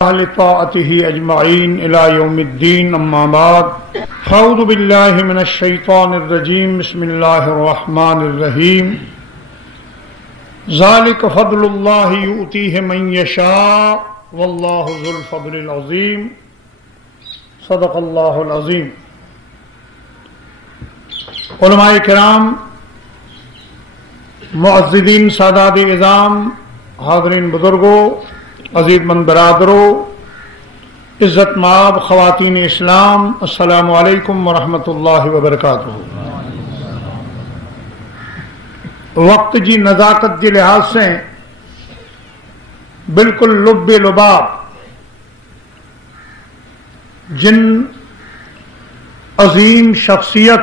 أهل طاعته أجمعين إلى يوم الدين أما بعد أعوذ بالله من الشيطان الرجيم بسم الله الرحمن الرحيم ذلك فضل الله يؤتيه من يشاء والله ذو الفضل العظيم صدق الله العظيم. علماء کرام، معززین، سادات اعظام، حاضرین بزرگوں، عزیز مند برادروں، عزت مآب خواتین اسلام، السلام علیکم ورحمۃ اللہ وبرکاتہ. وقت جی نزاکت جی لحاظ سے بالکل لب لباب جن عظیم شخصیت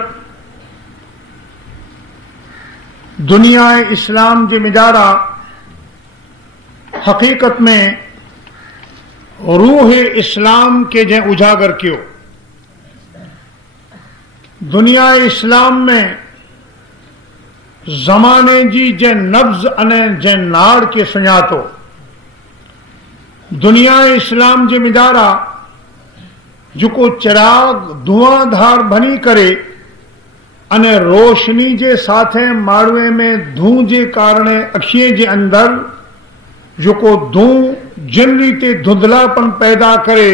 دنیا اسلام جی مجارہ حقیقت میں روح اسلام کے جے اجاگر کیو. دنیا اسلام میں زمانے جی جے نبض انے جے ناڑ کے سنیاتو. دنیا اسلام جے مدارا جکو چراغ دھواں دھار بنی کرے انے روشنی جے ساتھیں ماڑوے میں دھوں جے کارنے اکھیے جے اندر جکو دھوں جن ریتے دھندلا پن پیدا کرے،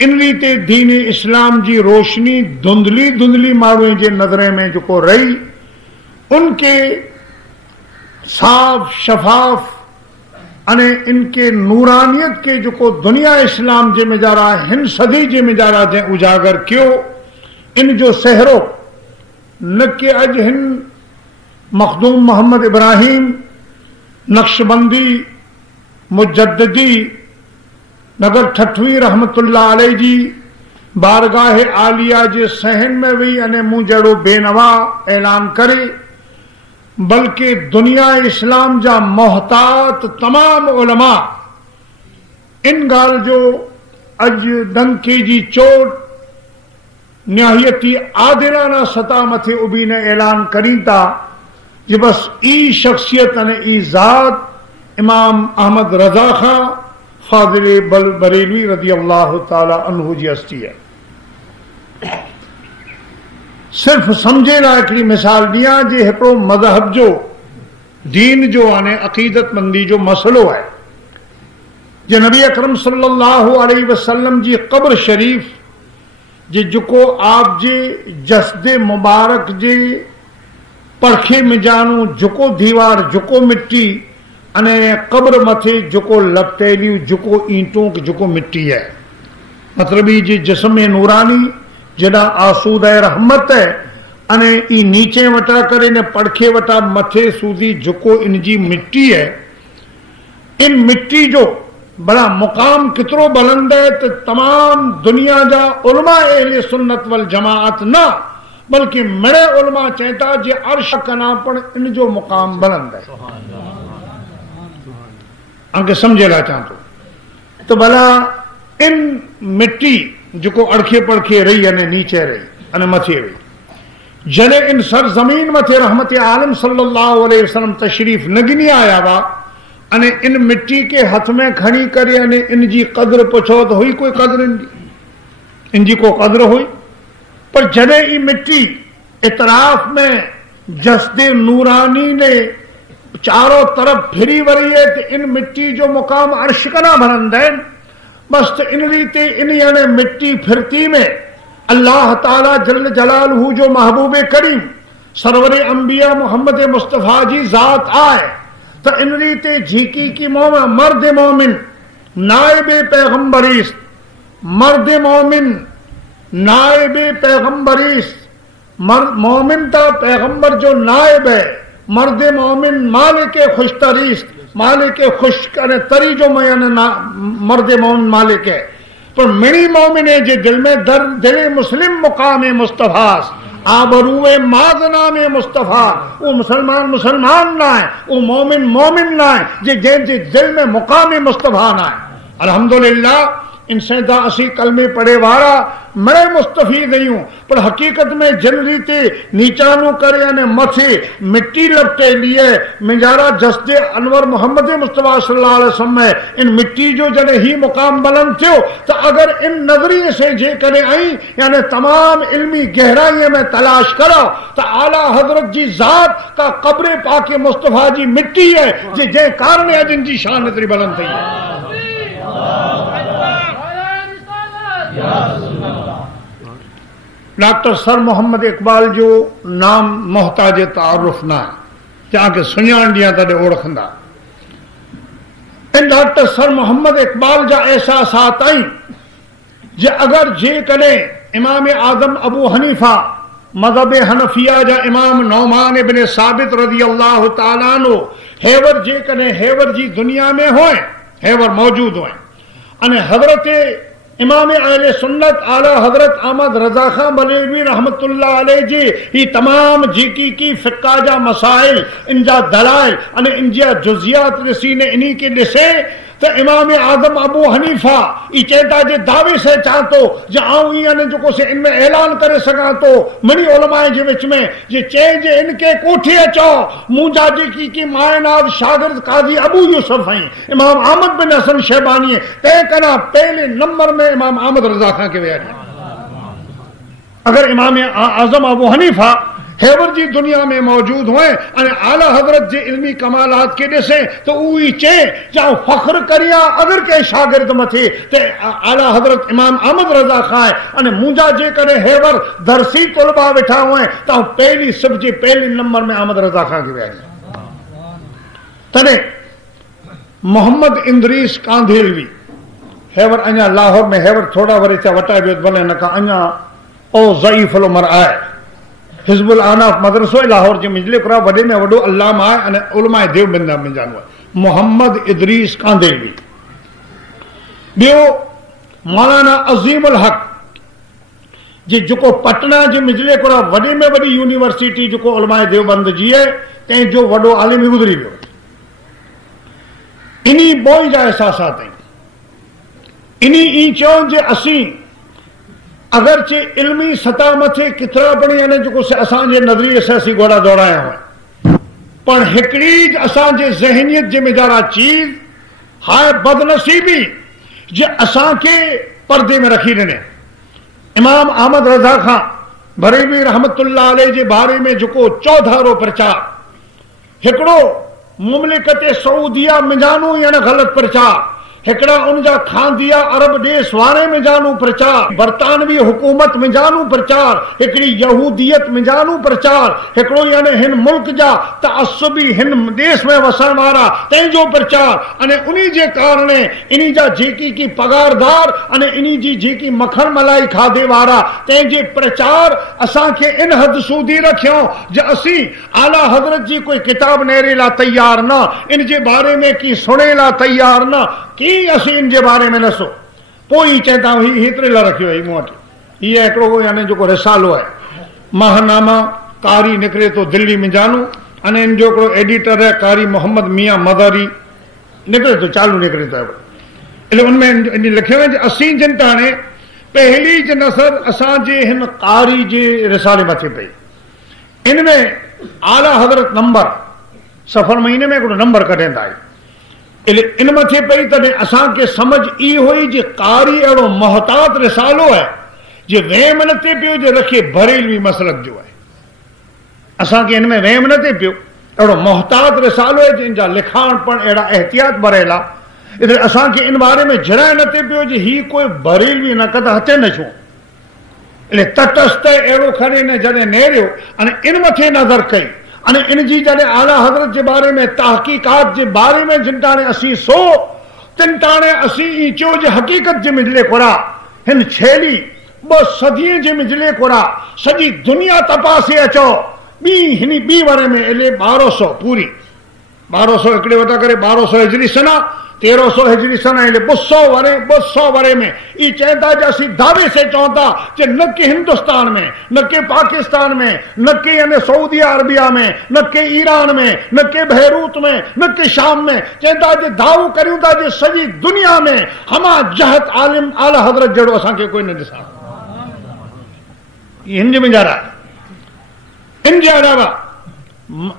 ان ریتے دین اسلام جی روشنی دھندلی دھندلی ماڑوے جے نظریں میں جکو رہی، ان کے صاف شفاف انے ان کے نورانیت کے جکو دنیا اسلام جے مجارا ہن صدی جے مجارا جے اجاگر کیو. ان جو سہرو نکے اج ہن مخدوم محمد ابراہیم نقشبندی مجددی نگر ٹھٹوی رحمت اللہ علیہ جی بارگاہ عالیہ جے سہن میں وی انے موں جڑو بے نوا اعلان کرے، بلکہ دنیا اسلام جا محتاط تمام علماء ان گال جو اج ڈنکے جی چوٹ نہایتی عادلانہ سطح متھے ابھی نے اعلان کریں تا کہ بس ای شخصیت نے ای ذات امام احمد رضا خان فاضل بریلوی رضی اللہ تعالی عنہ جی ہستی ہے. صرف سمجھے لا ایکڑی مثال دیا جے ہپڑو مذہب جو دین جو آنے عقیدت مندی جو مسئلو ہے جے نبی اکرم صلی اللہ علیہ وسلم جی قبر شریف جے جکو آپ جے جسد مبارک جے پرکھے میں جانو جکو دیوار جکو مٹی انے قبر متھے جکو لپٹیلیو جکو اینٹوں جکو مٹی ہے، مطلب یہ جی جسم نورانی جڑا آسود رحمت ہے انے ای نیچے وٹا کرے نے پڑکھے وٹا متھے سودی جکو ان جی مٹی ہے. ان مٹی جو بڑا مقام کترو بلند ہے تو تمام دنیا جا علماء اہل سنت والجماعت نہ بلکہ میرے علماء چاہتا جی عرش کنا پر ان جو مقام بلند ہے. انکہ سمجھے لا چاہتو تو بلا ان مٹی جو کو اڑکھے پڑکھے رہی یعنی نیچے رہی یعنی متھے رہی جلے ان سرزمین متھے رحمت عالم صلی اللہ علیہ وسلم تشریف نگنی آیا با یعنی ان مٹی کے ہاتھ میں کھڑی کر یعنی ان جی قدر پوچھو تو ہوئی کوئی قدر ان جی کو قدر ہوئی. پر جلے ای مٹی اطراف میں جسد نورانی نے چاروں طرف پھری وری ہے کہ ان مٹی جو مقام عرش کنا بلند ہے، بس ان ریتے ان یعنی مٹی پھرتی میں اللہ تعالی جل جلالہ جو محبوب کریم سرور انبیاء محمد مصطفیٰ جی ذات آئے تو ان ریتے جھیکی کی مومن مرد مومن نائب پیغمبریست، مرد مومن نائب پیغمبریست، مومن تا پیغمبر جو نائب ہے، مرد مومن مالک خوشتریست، مالک خوش تری جو مرد مومن مالک ہے. پر میری مومن ہے جے دل میں دل مسلم مقام مصطفیٰ آبرو ماز نام مصطفیٰ، وہ مسلمان نہ ہے، وہ مومن نہ ہے جے دل میں مقام مصطفیٰ نہ ہے. الحمدللہ ان سے دا اسی کلمے پڑے وارا میں مستفید نہیں ہوں، پر حقیقت میں جن ریتے نیچانو کرے یعنی متھے مٹی لپٹے لیے منجارا جسد انور محمد مصطفیٰ صلی اللہ علیہ وسلم میں ان مٹی جو جنہیں ہی مقام بلند تھو، تو اگر ان نظریے سے جے کرے آئیں یعنی تمام علمی گہرائی میں تلاش کرو تو اعلیٰ حضرت جی ذات کا قبر پاک مصطفیٰ جی مٹی ہے جے کارنے ہے جن جی شان اتنی بلند تھی ہے۔ ڈاکٹر سر محمد اقبال جو نام محتاج تعارف نہ جہاں کے سنیان دیا تھے اوڑکھندا ان ڈاکٹر سر محمد اقبال جا احساسات آئیں جے اگر جے کرے امام اعظم ابو حنیفہ مذہب حنفیہ جا امام نعمان ابن ثابت رضی اللہ تعالیٰ عنہ ہیور جے کرے ہیور جی دنیا میں ہوئیں ہیور موجود ہوئیں انہیں حضرت امام اہل سنت اعلی حضرت احمد رضا خان بریلوی رحمت اللہ علیہ جی یہ تمام جیکی کی فقہ جا مسائل ان جا دلائل ان جا جزیات رسی نے انہی کے لسے تو امام اعظم ابو حنیفہ یہ چیتا جے دعوے سے چاہتو جا آؤں یہ جو کو سے ان میں اعلان کرے سکا تو منی علماء جے وچ میں جے چین جے ان کے کوٹھی اچو مونجا جی کی مائنات شاگرد قاضی ابو یوسف ہیں امام احمد بن حسن شیبانی تے کنا پہلے نمبر میں امام احمد رضا خان کے بیان اگر امام اعظم ابو حنیفہ ہیور جی دنیا میں موجود ہوئے اعلیٰ حضرت جی علمی کمالات کے جیسے تو وہی چین جہاں فخر کریا اگر کہ شاگرد متھے تو اعلیٰ حضرت امام احمد رضا خان مونجا جے کرے ہیور درسی طلبہ بٹھا ہوئے تو پہلی سب جی پہلی نمبر میں احمد رضا خان کی بیان تنے محمد اندریس کاندھیلوی ہیور انیا لاہور میں ہیور تھوڑا ورچا وٹا بیت بنے نکا انیا او ضعیف العمر آئے حزب العناف مدرسو لاہور جی مجلے کرا وڈے میں وڈو علامہ آئے علماء دیوبند میں جانوا محمد ادریس کاندھیلوی بیو مولانا عظیم الحق جی جکو پٹنہ جی مجلے کرا وڈے میں وڈی یونیورسٹی جکو علماء دیوبند جی ہے تین جو وڈو عالمی گزری بیو انہی بوئی جا احساسات ہیں انہی این چون جے اسیں اگرچہ علمی سطح متھے کترا پڑی یعنی جو سے اسان جے نظریے سے اسی گوڑا دوڑایا ہوئے پر ہکڑی اسان جے ذہنیت جے مجارہ چیز ہائے بدنصیبی جے اسان کے پردے میں رکھی رہنے امام احمد رضا خان بریلوی رحمت اللہ علیہ جے بارے میں جکو 14 رو پرچار ہکڑو مملکت سعودیہ میں جانو یعنی غلط پرچار ہکڑا ان جا کھاندیا عرب دیس وارے میں جانو پرچار برطانوی حکومت میں جانو پرچار ہکڑی یہودیت میں جانو پرچار ہکڑو یعنی ہن ملک جا تعصبی ہن دیس میں وسن وارا تین جو پرچار انہی جے کارنے انہی جا جیکی کی پگاردار انہی جی جیکی مکھن ملائی کھا دے وارا تین جے پرچار اساں کے ان حد سودی رکھیوں جا اسی اعلیٰ حضرت جی کوئی کتاب نیرے لا تیار نہ ان جے بارے میں کی سنے لا تیار نہ کی اسی ان جے بارے میں نسو پوئی چہتا ہوں ہی ہترے لا رکھیو ہے موٹ یہ ایکڑو یعنی جو کو رسالو ہے ماہنامہ قاری نکرے تو دلی میں جانو ان جو کو ایڈیٹر ہے قاری محمد میاں مداری نکرے تو چالو نکرے تو ہے ان میں لکھے ہوئے اسی جنتانے پہلی جو نصر اسان جے ہن قاری جے رسالے مچے پئی ان میں اعلیٰ حضرت نمبر سفر مہینے میں کوئی نمبر کٹیں دائی ان مچے پئی تنے اسان کے سمجھ ای ہوئی جی قاری اڑو محتاط رسالو ہے جی ویم نتے پیو جی رکھے بریلوی مسلک جو ہے اسان کے ان میں ویم نتے پیو اڑو محتاط رسالو ہے جن جا لکھان پڑھ اڑا احتیاط بریلا ادھر اسان کے ان بارے میں جرائے نتے پیو جی ہی کوئی بریلوی نہ کتا ہتے نشو تٹستے اڑو کھڑے نے جنے نیریو ان مچے نظر کئی ان جی جڑے اعلیٰ حضرت کے بارے میں تحقیقات کے بارے میں جنٹانے اسی سو تنٹانے اسی چو جے حقیقت جے مجلے کورا ہن چھیلی بس صدیے جے مجلے کورا سجی دنیا تپاسے اچو بی ورے میں 1200 پوری 1200 اکڑے وٹا کرے 1200 ہجری سنا 1300 हिजरी सन 200 वरे में ई चवंदा जो असीं दावे से चऊं था कि न कि हिंदुस्तान में, न कि पाकिस्तान में, न कि यानी सऊदी अरबिया में, न कि ईरान में, न कि बेरूत में, न कि शाम में, चवंदा जो दावो करियूं था जो सॼी दुनिया में हमा जहत आलिम आला हज़रत जहिड़ो असांखे कोई न ॾिसां। हिंज में जा रहा इन जे अलावा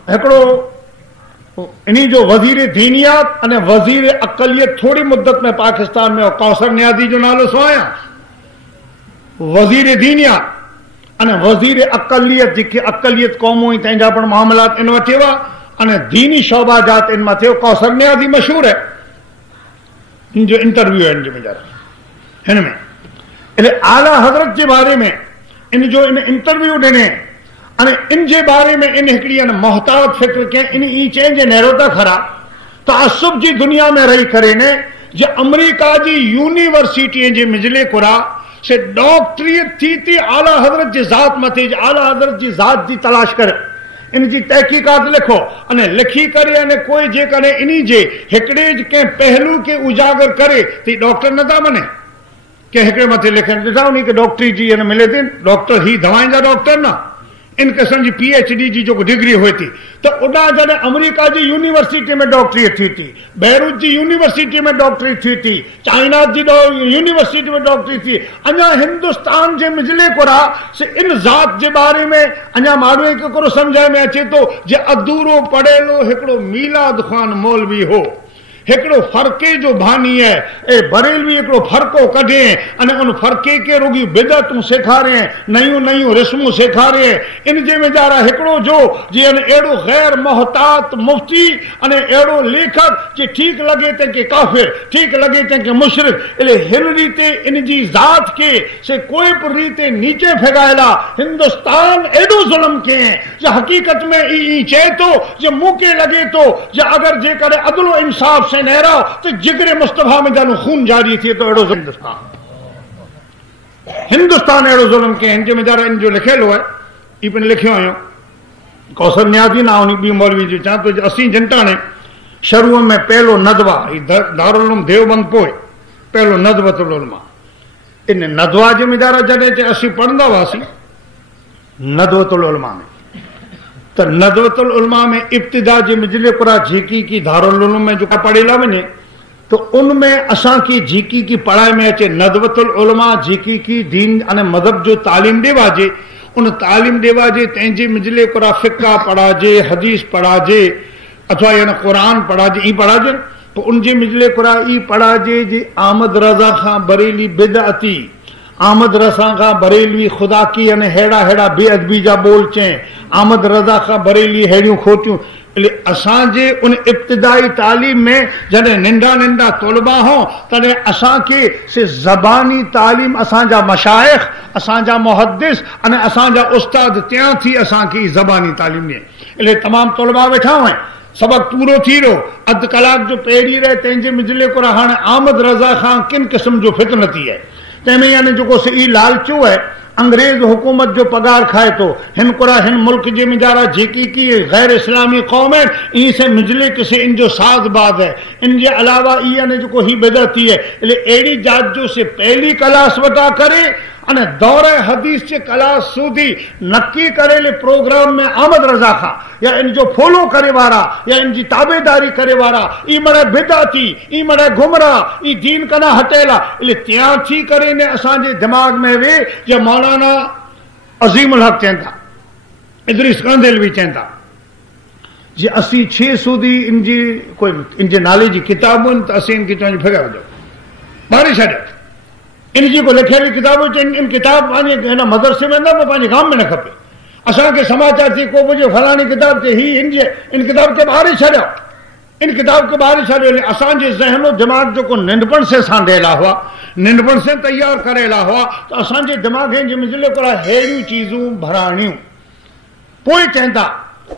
हिकिड़ो इन्हीं जो वज़ीर दीनियात अने वज़ीर अक़लियत थोड़ी मुद्दत में पाकिस्तान में कौसर नियाज़ी जो नालो सुञाणा। वज़ीर दीनियात अने वज़ीर अक़लियत जेके अक़लियत क़ौमूं तंहिंजा पण मामलात इन वटि हुआ अने दीनी शोबाजात इन मथे कौसर नियाज़ी मशहूर है। इन जो इंटरव्यू है हिन में इन आला हज़रत के बारे में इन जो इन इंटरव्यू ॾिने अने इन जे बारे में इन हिकिड़ी मोहतात फिक्र के इन ई चेंज नहरो था खरा तअस्सुब जी दुनिया में रही करे ने जे अमेरिका जी यूनिवर्सिटी जे मिजले कुरा से डॉक्टरीट थी आला हज़रत जी ज़ात मथे आला हज़रत जी ज़ात जी तलाश करे इन जी तहकीकात लिखो अने लिखी करे अने कोई जे करे इन्हीं जे हिकिड़े के पहलू के उजागर करे ती डॉक्टर नथा मने के हिकिड़े मथे लिखनि ॾिठा उन्हीं के डॉक्टरी जी मिले थी डॉक्टर ही दवाउनि जा डॉक्टर न इन किस्म की PhD जी जो डिग्री हुई थी तो उॾा जॾहिं अमेरिका जी यूनिवर्सिटी में डॉक्टरी थी थी, बेरूत जी यूनिवर्सिटी में डॉक्टरी थी थी, चाइना जी यूनिवर्सिटी में डॉक्टरी थी, अञा हिंदुस्तान जे मिजले कुरा से इन ज़ात जे बारे में अञा माण्हू खे कोन सम्झ में अचे थो जे अधूरो पढ़ियलु हिकिड़ो मीलाद ख़ान मौलवी हो हिकिड़ो फर्के जो बानी है ए बरेलवी हिकिड़ो फर्को कढे अने उन फर्के के रुगी बिदतूं सेखारे नयूं नयूं रस्मूं सेखारे इन जे में जारा हिकिड़ो जो जे अहिड़ो गैर मोहतात मुफ्ती अने अहिड़ो लेखक जे ठीक लगे तंहिंखे काफ़िर ठीक लगे तंहिंखे मुशरिक एले हिन रीते इन जी ज़ात के से कोई बि रीते नीचे फेगायला हिंदुस्तान एॾो ज़ुल्म कयईं जे हक़ीक़त में ई चए थो जे मूंखे लगे थो जे अगरि जेकॾहिं अदलो इंसाफ़ से नहरा तो जिगरे मुस्तफा में जानो खून जारी थी तो एड़ो हिंदुस्तान एड़ो जुल्म के हिन में जारा इन जो लिखियलु है ई पिन लिखियो आयो कौसर नियाज़ी ना उन बी मौलवी जो चा तो असीं जंटाणे शुरू में पहलो नदवा दारुल उलूम देवबंद पोइ पहलो नदवतुल उलमा इन नदवा जे में जारा जॾहिं चे असीं पढ़ंदा हुआसीं नदवतुल उलमा में तो नदवतुल उलमा में इब्तिदा जे मिजले कुरा झीकी की दारुल उलूम में जो पढ़ेला वने तो उनमें असां की झीकी की पढ़ाई में अचे नदवतुल उलमा झीकी की दीन अने मजहब जो तालीम देवाजे उन तालीम देवाजे तंहिंजे मिजले कुरा फिक्का पढ़ाजे हदीस पढ़ाजे अथवा यानी कुरान पढ़ाजे ई पढ़ाजे तो उनजे मिजले कुरा ई पढ़ाजे जे अहमद रज़ा खां बरेली बिदअती अहमद रज़ा खां बरेलवी खुदा की यानी हेड़ा हेड़ा बेअदबी जा बोल चए अहमद रज़ा खां बरेली हेड़ियूं खोटियूं असांजे उन इब्तिदाई तालीम में जॾहिं नंढा नंढा तलबा हो तॾहिं असांखे से ज़बानी तालीम असांजा मशाइख असांजा मुहद्दिस अने असांजा उस्ताद त्यां थी असांखे ज़बानी तालीम ॾिए એટલે तमामु तलबा वेठा हुआ सबक पूरो थी रहो अधु कलाक जो पहिरीं रहे तंहिंजे मिजले कुरा हाणे अहमद रज़ा खां किन क़िस्म जो फितन थी आहे तंहिंमें यानी जेको ई लालचो है अंग्रेज हुकूमत जो पगार खाए तो हिन कुरा हिन मुल्क जे मिजारा जेकी की गैर इस्लामी कौम है इन से मिजले किसे इन जो साज बाज है इन जे अलावा यानी जो ही बेदती है एड़ी जात जो से पहली क्लास वटा करे अने दौरे हदीस के क्लास सूदी नक्की करेले प्रोग्राम में अहमद रज़ा खां या इन जो फॉलो करे वारा या इन जी ताबेदारी करे वारा ई मड़े बिदाती ई मड़े गुमराह ई दीन कना हटेला इले त्यां थी करे ने असांजे दिमाग में वे जे मौलाना अजीमुल हक चवनि था इदरीस कांदेलवी चवनि था जे असीं 6 सूदी इन जी कोई इन जे नाले जी किताबूं आहिनि त असीं इन किताबनि खे फेगा वञो ॿारे छॾियो इन जी को लिखियल किताबूं इन किताब पंहिंजे हिन मदरसे में न पंहिंजे गांव में न खपे असांखे समाचार थी को ॿुधे फलाणी किताब ते ही इन किताब खे ॿारे छॾियो इन किताब खे ॿारे छॾियो असांजे ज़हनो दिमाग़ जेको नंढपण से असां ॾेला हुआ नंढपण से तैयार करेला हुआ त असांजे दिमाग़ जे मिजले कोला अहिड़ियूं चीज़ूं भराणियूं पोइ चवनि था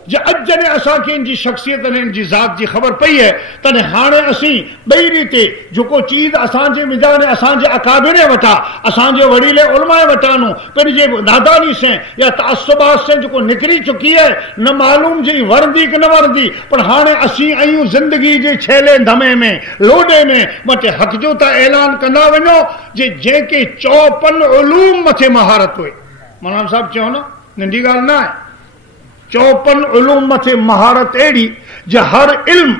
जे अॼु जॾहिं असांखे इन जी शख़्सियत ऐं इन जी ज़ात जी ख़बर पई आहे तॾहिं हाणे असीं ॿई रीते जेको चीज़ असांजे मिजाज असांजे अकाबिर वटां असांजे वॾीले उलमा वटां पंहिंजे नादानी से या तअस्सुबात से जेको निकिरी चुकी आहे न मालूम जी वरदी कि न वरदी, पर हाणे असीं आहियूं ज़िंदगी जे छेले धमे में लोॾे में मथे हक़ जो त ऐलान कंदा वञो जे जंहिंखे 54 उलूम मथे महारत हुए। मौलाना साहब चयो न, नंढी ॻाल्हि न आहे। 54 उलूम मथे महारत अहिड़ी जे हर इल्म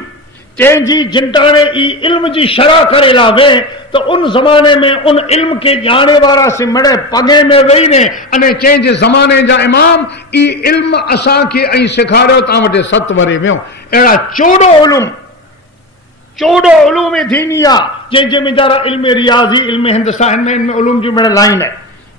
चइजी जिंटाणे ई इल्म जी शरह करे लावे तो उन ज़माने में उन इल्म के जाने वारा से मड़े पगे में वेही ने अने चइजे ज़माने जा इमाम ई इल्म असांखे ऐं सेखारियो तव्हां वटि 7 वरे वियो। अहिड़ा 14 उलूम दीनी आहे जंहिंजे में जरा इल्म रियाज़ी इल्म हिंदुस्तान में इल्म उलूम जी मड़े लाइन आहे।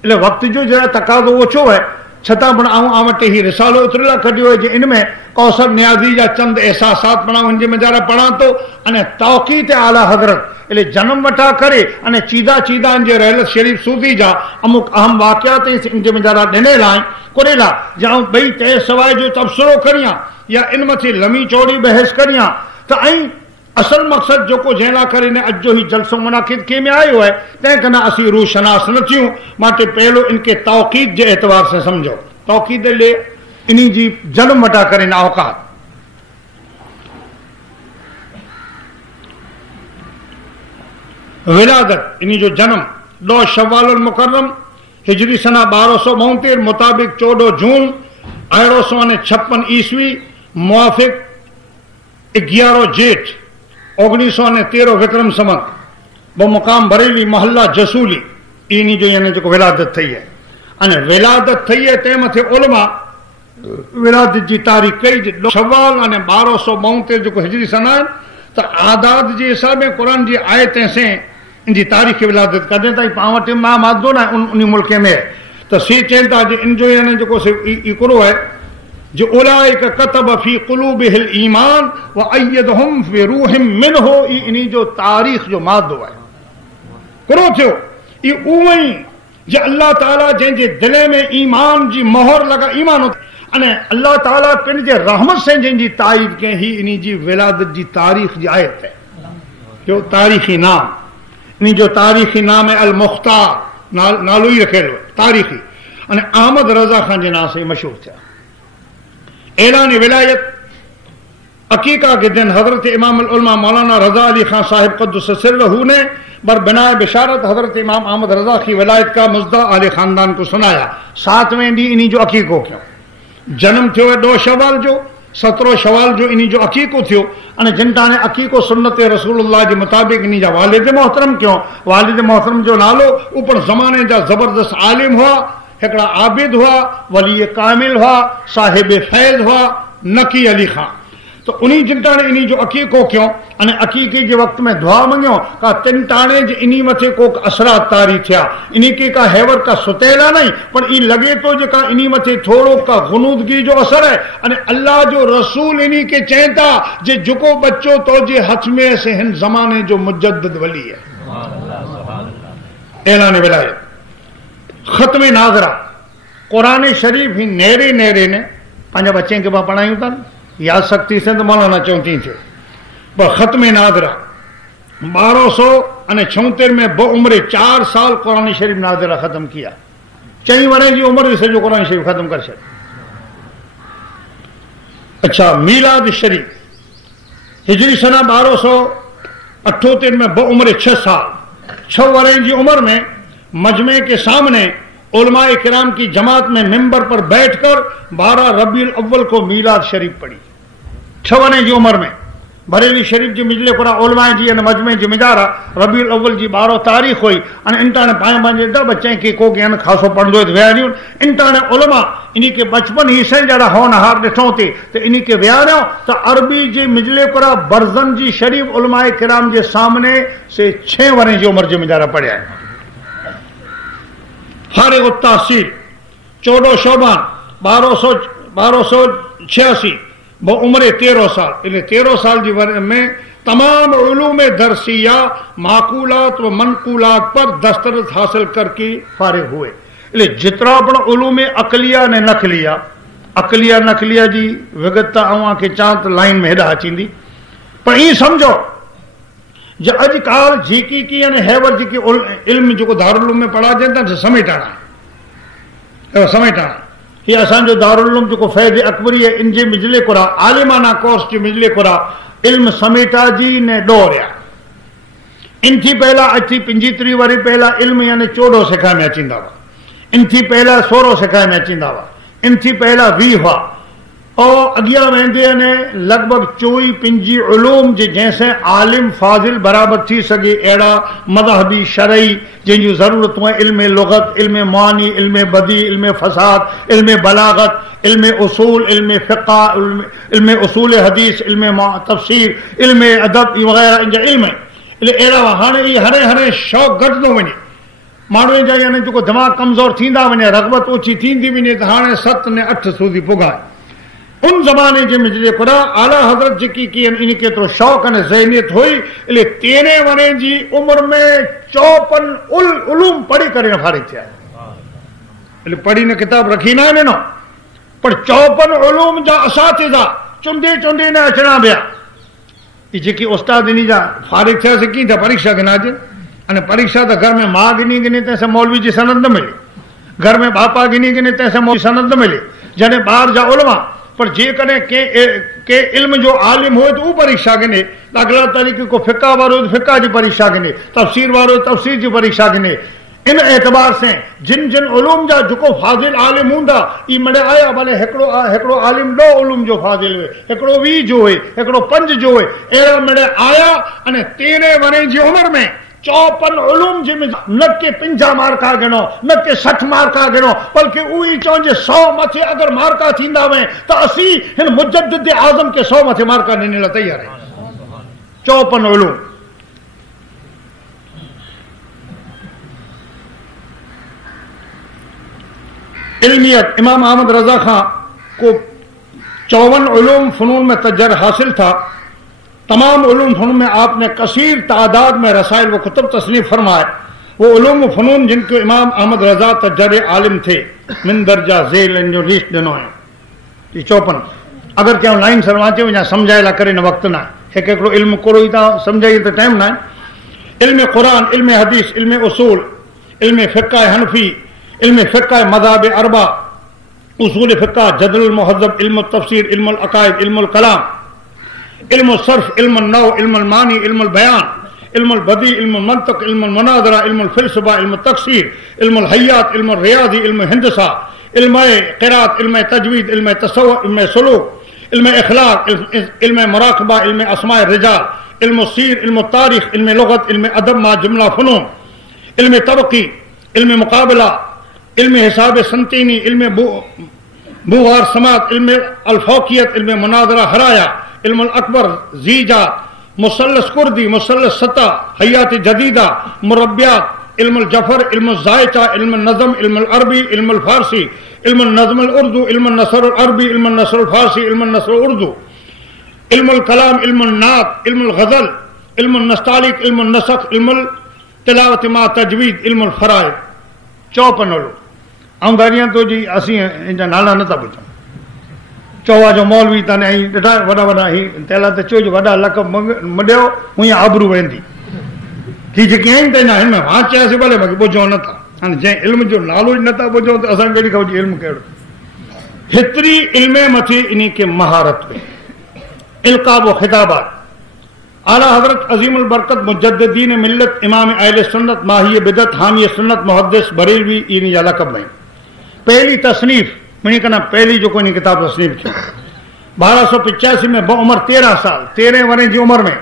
એટલે वक़्त जो जरा तकाज़ो ओछो आहे छतां पण आऊं वटि ही रिसालो उतरियल कढियो आहे जे इन में कौसर न्याज़ी जा चंद एहसासात पण हिन में जरा पढ़ां थो अने तौक़ीत आला हज़रत એટલે जन्म वठा करे अने चीदा चीदा जे रहलत शरीफ सूदी जा अमुक अहम वाक़ियात इन में जरा ॾिनल आहिनि कुरेला जाऊं ॿई तय सवाइ जो तबसरो करियां या इन मथे लमी चौड़ी बहस करियां त ऐं असल मक़सद जेको जंहिं लाइ करे अॼु जो ही जलसो मुनाक़िद के में आयो है तंहिं कना असीं रूह शनास न थियूं। माटे पहलो इनके तौक़ीद जे एतबार से समझो। तौक़ीद ले इन्हीं जी जन्म वटा करे न औकात विलादत इन्हीं जो जन्म 2 शव्वाल मुकर्रम हिजरी सना 1272 मुताबिक 14 जून 1856 ईस्वी मुआफिक 11 जेठ 1913 विक्रम संवत बमुकाम बरेली मोहल्ला जसूली इन्हीं जो यानी जो विलादत थी है अने विलादत थी है तंहिं मथे उलमा विलादत जी तारीख़ कई शव्वाल अने 1272 जो हिजरी सना आहिनि त आदाद जे हिसाब में क़ुरान जी आयतें से इन जी तारीख़ विलादत कॾहिं ताईं पाण वटि मां मादो न उन मुल्क में त से चवनि था जे इन जो यानी जेको हिकिड़ो आहे जो उलाइक कतब फी क़ुलूबिहिल ईमान व अय्यदहुम फी रूहिम मिनहु इन्हीं जो तारीख़ जो मादो आहे कुरो थियो ई उवई जे अल्लाह ताला जंहिंजे दिल में ईमान जी मोहर लगा ईमान अने अल्लाह ताला पंहिंजे रहमत से जंहिंजी तारीफ़ कई ही इन्हीं जी विलादत जी तारीख़ जी आयत है जो तारीख़ी नाम इन्हीं जो तारीख़ी नाम है अल मुख्तार नालो ही रखियल तारीख़ी अने अहमद रज़ा खान जे नाम से मशहूर थिया। ऐलान विलायत अकीका के दिन हजरत इमाम उलमा मौलाना रजा अली खान साहिब क़द्दुस सिर्रहू ने बर बिनाए बिशारत हजरत इमाम अहमद रजा की विलायत का मुजदा आले खानदान को सुनाया। 7वें ॾींहुं इन्हीं जो अकीको कियो। जन्म थियो है 2 शवाल जो 17 शवाल जो इन्हीं जो अकीको थियो अने जिनटाने अकीको सुन्नत रसूलुल्लाह के मुताबिक इन्हीं जा वालिद मोहतरम क्यों वालिद मोहतरम जो नालो ऊपर ज़माने जा ज़बरदस्त आलिम हुआ हिकिड़ा आबिद हुआ वली कामिल हुआ साहिब फैज़ हुआ नकी अली खान तो उन्हीं जिनटाने इन्हीं जो अकीको क्यों अने अकीके के वक्त में दुआ मंगियो का 3 टाणे जे इन्हीं मथे को असरात तारी थिया इन्हीं के का हैवर का सुतेला नहीं पर ई लगे तो जेका इन्हीं मथे थोड़ो का गुनूदगी जो असर है अने अल्लाह जो रसूल इन्हीं के चेता जे जुको बच्चो तो जे हथ में से हिन जमाने जो मुजद्दिद वली है। ऐलान विलायत खत्म नाजरा कुरान शरीफ ही नेरे नेरे ने पंहिंजा बच्चे के पास पढ़ायूं था याद शक्ति से तो मौलाना चौथी थे पर खत्म नाजरा 1276 में बउम्र 4 साल कुरान शरीफ नाजरा खत्म किया। 4 वरे की उम्र से जो कुरान शरीफ खत्म कर छॾ। अच्छा मीलाद शरीफ हिजरी सना 1278 में बउम्र 6 साल 6 वरे की उम्र में मजमे के सामने उलमाए किराम की जमात में मिंबर पर बैठकर 12 रबीउल अव्वल को मीलाद शरीफ पढ़ी। 6 वरे की उम्र में बरेली शरीफ जी मिजले पूरा उलमाए जी मजमे जी मिजारा रबीउल अव्वल जी 12 तारीख़ हुई अने इंटाने पंहिंजे ॾह बच्चे के को ज्ञान खासो पढ़ंदो विहारियूं इंटाने उलमा इन्हीं के बचपन ही से जरा होनहार ॾिठो थे तो इन्हीं के विहारियो तो अरबी जी मिजले पूरा बर्जन जी शरीफ उलमाए किराम के सामने से 6 वरे की उम्र जी मिजारा पढ़िया है। फारिग तहसील 14 शोबान 1286 उम्र 13 साल इन्हें 13 साल की वर में तमाम उलूम दरसिया माकूलात व मनकूलात पर दस्तरस हासिल करके फारिग हुए। इसलिए जितना अपना उलूम अकलिया ने नकलिया अकलिया नकलिया जी विगत अवां खे चवां त लाइन में हेॾा अचींदी, पर ईअं सम्झो जो अॼुकल्ह जेकी की यानी हैवर जेके इल्म जेको दारुल उलूम में पढ़ाइजनि था समेटाणा समेटाणा हीअ असांजो दारुल उलूम जेको फैज़ अकबरी आहे इन जे मिजले कुरा आलिमाना कोर्स जे मिजले कुरा इल्म समेटा जी ने ॾोरिया इन थी पहला अची 35 वरी पहला इल्म यानी 14 सिखा में अचींदा हुआ, इन थी पहला 16 सिखा में अचींदा हुआ, इन थी पहला 20 हुआ और अॻियां वेंदे ने लॻभॻि 24-25 उलूम जे जैसे आलिम फाज़िल बराबर थी सके अहिड़ा मज़हबी शरई जंहिंजूं ज़रूरतूं हैं इल्म लुग़त, इल्म मानी, इल्म बदी, इल्म फसाद, इल्म बलागत, इल्म उसूल, इल्म फ़िक़्ह, इल्म उसूल हदीस, इल्म तफ़सीर, इल्म अदब वग़ैरह इन जा इल्म अहिड़ा हाणे इहे हरे हरे शौक़ घटिजो वञे माण्हुनि जा यानी जेको दिमाग़ कमज़ोर थींदा वञे रग़बत ओछी थींदी वञे त हाणे 7 ने 8 सूदी पुगाए उन ज़माने जे मिजले कुरा आला हज़रत जेकी की इन केतिरो शौक़ ऐं ज़हनियत हुई એટલે 13 वरे जी उम्र में 54 उलूम पढ़ी करे फारिग थिया એટલે पढ़ी ने किताब रखी ना ॾिनो पर 54 उलूम जा असातिज़ा चुंडे चुंडे ने अचणा पिया ये जेकी उस्ताद इन जा फारिग थिया कीअं था परीक्षा गिनाजे अने परीक्षा त घर में मां गिनी गिनी तंहिंसां मौलवी जी सनद न मिले, घर में बापा गिनी गिनी तंहिंसां मौलवी सनद न मिले जॾहिं ॿार जा उलमा पर जेकॾहिं के इल्म जो आलिम हुए तो वो परीक्षा गिने, दाख़िला तरीक़े को फ़िक़्ह वारो तो फ़िक़्ह की परीक्षा गिने, तफ़सीर वारो तफ़सीर की परीक्षा गिने। इन एतबार से जिन जिन उलूम जा जेको फाज़िल आलिम हूंदा ई मड़े आया भले हिकिड़ो आलिम 2 उलूम जो फाज़िल हुए, हिकिड़ो 20 जो हुए, हिकिड़ो 5 जो हुए, अहिड़ा मड़े आया अने 13 वरे जी उम्र में 54 उलूम जिन न के 50 मार्का गिनो न के 60 मार्का गिनो बल्कि उही चवनि जे 100 मथे अगर मार्का थींदा वे तो असी हिन मुजद्दिद आज़म के 100 मथे मार्का ॾियण लाइ तैयार आहियूं। 54 उलूम इल्मियत इमाम अहमद रजा खां को 54 उलूम फ़नून में तजर हासिल था, तमाम उलूम फ़नून में आपने कसीर तादाद में रसाइल व कुतुब तस्नीफ फरमाए। वो उलूम फ़नून जिनको इमाम अहमद रजा तजर आलिम थे मिन दर्जा ज़ेल इन जो लिस्ट ॾिनो है ये 54 अगर कंहिं लाइन सरवाचे वञा सम्झाए ला करे न वक़्तु न हिकु हिकिड़ो इल्मु कोड़ो ई था सम्झाइए त टाइम न आहे। इल्म क़ुरान, इल्म हदीस, इल्म उसूल, इल्म फ़िक़्ह हनफ़ी, इल्म फ़िक़्ह मज़ाहिब अरबा, उसूल फ़िक़्ह, जदल मुहज़्ज़ब, इल्म तफ़सीर, इल्म अक़ाइद, इल्म कलाम, इल्म सर्फ, इल्म नौ, इल्म मानी, इल्म बयान, इल्म बदी, इल्म मंतक, इल्म मुनादरा, इल्म फ़िलसफ़ा, इल्म तक़सीर, इल्म हयात, इल्म रियाज़ी, इल्म हिंदसा, इल्म क़िरात, इल्म तजवीद, इल्म तसव्वुर, इल्म सुलूक, इल्म इख़लाक़, इल्म मुराक़बा, इल्म अस्माए रिजाल, इल्म सीर, इल्म तारीख़, इल्म लुग़त, इल्म अदब मा जुमला फ़नून, इल्म तबक़ी, इल्म मुक़ाबला, इल्म हिसाब संतीनी, इल्म बुग़ार समात, इल्म अलफ़ौक़ियत, इल्म मुनादरा हराया, इल्म अकबर ज़ीजा, मुसल्लस कुर्दी, मुसल्लस सता, हयात जदीदा, मुरब्बियात, इल्म जफर, इल्म ज़ायचा, इल्म नज़म, इल्म अरबी, इल्म फ़ारसी, इल्म नज़म उर्दू, इल्म नसर अरबी, इल्म नसर फ़ारसी, इल्म नसर उर्दू, इल्म कलाम, इल्म नात, इल्म गज़ल, इल्म नस्तालिक, इल्म नसख, इल्म तिलावत मा तजवीद, इल्म फ़राइद। 54 ऐं दारियां तो जी असीं इन जा नाला नथा पुछूं चौवा जो मौलवी तने ऐं ॾाढा वॾा वॾा ही तैला त चो जो वॾा लक़ब मॾियो हुअं आबरू वेंदी की जेके आहिनि त हिन में हा चयासीं भले मूंखे ॿुधो नथा हाणे जंहिं इल्म जो नालो ई नथा ॿुधो त असांखे कहिड़ी ख़बर इल्मु कहिड़ो हेतिरी इल्म मथे इन खे महारत हुई इल्क़ाब व ख़िताबात आला हज़रत अज़ीमुल बरकत मुजद्दिदीन मिल्लत इमाम अहले सुन्नत माहिय बिदत हामी सुन्नत मुहद्दिस बरेलवी इन जा लक़ब आहिनि। पहली तसनीफ़ मुंहिंजी कना पहली जो कोई किताब तसनीफ़ थियो 1285 में बउमर 13 साल 13 वरे की उम्र में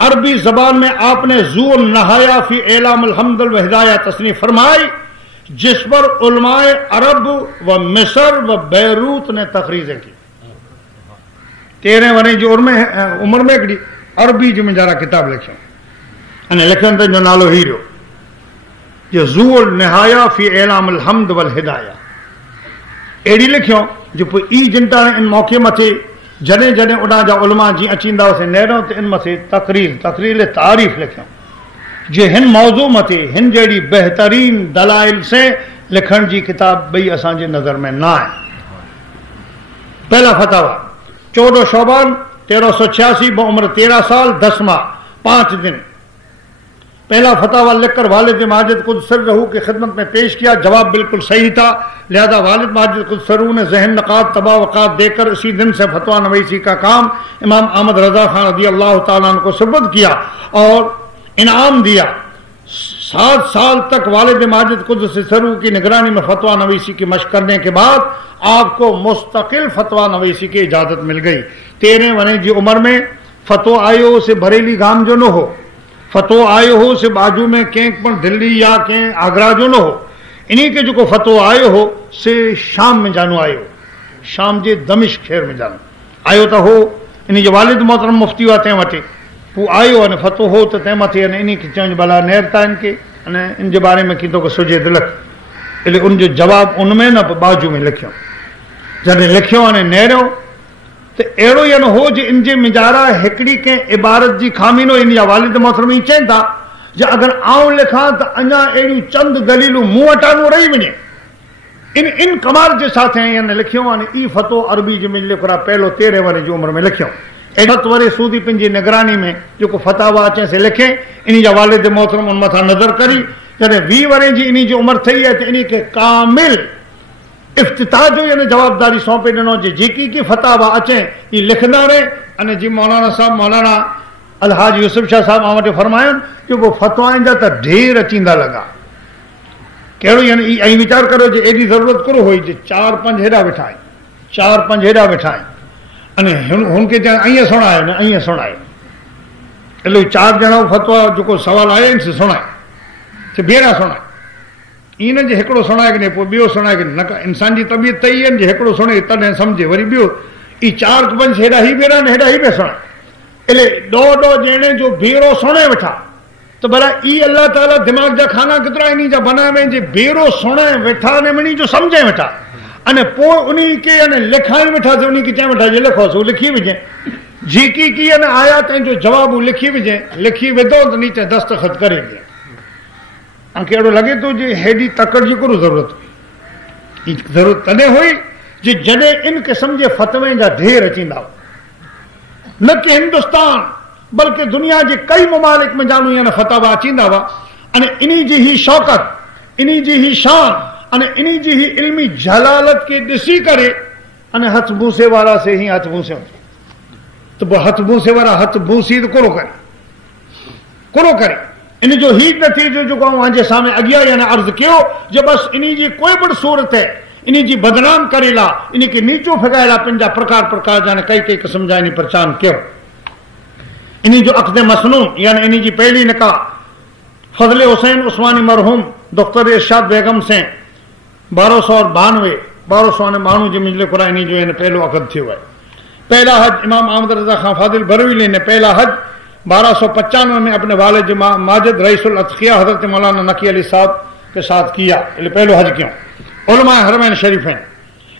अरबी ज़बान में आपने ज़ूल नहाया फी एलामुल हम्दुल व हिदाया तसनीफ़ फरमाई जिस पर उलमाए अरब व मिस्र व बैरूत ने तकरीज़ें की। 13 वरे की उम्र में हिकिड़ी अरबी जी मुंहिंजा किताब लिखियो अने लिखनि त जो नालो हीरो जो ज़ूल नहाया फी एलामुल हम्द वल हिदाया अहिड़ी लिखियो जो पोइ ई जिंटा इन मौक़े मथे जॾहिं जॾहिं उॾां जा उलमा जीअं अचींदा हुआसीं नेरों त इन मथे तक़रीर तारीफ़ लिखियो जे हिन मौज़ू मथे हिन जहिड़ी बहितरीन दलाइल से लिखण जी किताब ॿई असांजे नज़र में न आहे। پہلا فتوا 14 شعبان 1386 بعمر 13 سال 10 ماہ 5 دن پہلا فتوا لکھ کر والد ماجد قدس سرہ کی خدمت میں پیش کیا، جواب بالکل صحیح تھا، لہذا والد ماجد قدس سرہ نے ذہن نقاط تباوقات دے کر اسی دن سے فتویٰ نویسی کا کام امام احمد رضا خان رضی اللہ تعالیٰ عنہ کو سپرد کیا اور انعام دیا۔ 7 سال تک والد ماجد قدس سرہ کی نگرانی میں فتویٰ نویسی کی مشق کرنے کے بعد آپ کو مستقل فتویٰ نویسی کی اجازت مل گئی۔ 13 وریں جی عمر میں فتو آئیو سے بریلی گام جو نہ ہو، فتو آئے ہو سے باجو میں کینک پر دلی یا کہیں آگرہ جو نہ ہو، انہی کے جو کو فتو آئے ہو سے شام میں جانو آئے ہو، شام جے دمشق شہر میں جانو آئے تا ہو، انہی جو والد محترم مفتی ہوا تین وٹے وہ آئے ہو فتو ہو تو تین متے انہی کی چونج بلا نیرتا ان کے ان کے بارے میں کی تو کو سجے دلک એટલે ان جو جواب ان میں نہ باجو میں لکھیوں جنہیں لکھیوں انہیں نیروں تو ایڑو یا نہ ہو جو ان جے مجارہ ہکڑی کے عبارت جی خامی نو ان یا والد محترمی چین تھا جو اگر آؤں لکھاں تو انجا ایڑی چند دلیلوں منہ اٹانو رہی ونے ان کمال کے ساتھ ہیں یعنی لکھیوں آنے ای فتو عربی جو میں لکھ رہا پہلو 13 ورے جو عمر میں لکھیوں ایڈت ورے سودی پنجی نگرانی میں جو کو فتاوا اچھے سے لکھیں انہی جا والد محترم ان متھا نظر کری جنہیں 20 ورے جی انہی جو عمر تھی ہے تو انہی کے کامل افتتاح جو یعنی جوابداری سونپے ڈنو جی کی فتاوا اچیں یہ لکھنا رہے انہیں جی مولانا صاحب مولانا الحاج یوسف شاہ صاحب آمٹے فرمائیں کہ وہ فتوائیں جا تا ڈھیر اچیندہ لگا کہڑو یعنی این وچار کرو جی ایڈی ضرورت کرو ہوئی جی 4-5 ہیڈا بٹھائیں 4-5 ہیڈا بٹھائیں انہیں ہن کے جہاں این سنائے نا این سنائے اللہ 4 جنوں فتوا جو کو سوال آئے ان سے سنائے سے بیرا سنائے این جی ہکڑو سنائے کہ نہیں پو بیو سنائے کہ نہ انسان جی طبیعت تئی ہے جی ہکڑو سنے تنے سمجھے وری بیو ای 4-5 ہیڈا ہی بیرا نے ہیڈا ہی بے سنائے اللہ ڈو جینے جو بیرو سنے وٹھا تو بھلا ای اللہ تعالیٰ دماغ جا کھانا کترا انہی جا بنا میں جی بیرو سنے وٹھا نے منی جو سمجھے وٹھا انہیں پو انہی کے انہیں لکھائیں وٹھا سے انہی کی چاہیں وٹھا جی لکھو سو لکھی وجیں جی کی انہیں آیات ہیں جو جواب لکھی وجیں لکھی ودو تو نیچے دستخط کرے گئے انکہ اڑو لگے تو جی ہیڈی تکڑ جی کرو ضرورت ضرورت تنے ہوئی جی جڑے ان قسم جے فتویں جا ڈھیر اچیندا نہ کہ ہندوستان بلکہ دنیا جے کئی ممالک میں جانو یا فتوا اچیندا وا انہی جی ہی شوکت انہی جی ہی شان انہی جی ہی علمی جلالت کے دسی کرے ہتھ بوسے والا سے ہی ہتھ بوسے تو وہ ہتھ بوسے والا ہتھ بوسی تو کرو کرے ان جو ہی نتیجو جو وہاں جے سامنے اگیا یا عرض کیو جو بس انہی جی کوئی بڑ صورت ہے انہی جی بدنام کریلا انہی کے نیچو پھگائلا پنجا پرکار جانے کئی قسم جا انہی پرچان کیو انہی جو عقد مسنون یعنی انہی جی پہلی نکاح فضل حسین عثمانی مرحوم دختر ارشاد بیگم سے 1292 جی مجلے قرآن انہی جو ہے پہلو عقد تھی ہوئے پہلا حج امام احمد رضا خان فاضل برویلی نے پہلا حج 1295 میں اپنے والد ماجد رئیس الاتقیاء حضرت مولانا نقی علی صاحب کے ساتھ کیا یہ پہلو حج کیوں علماء حرمین شریفین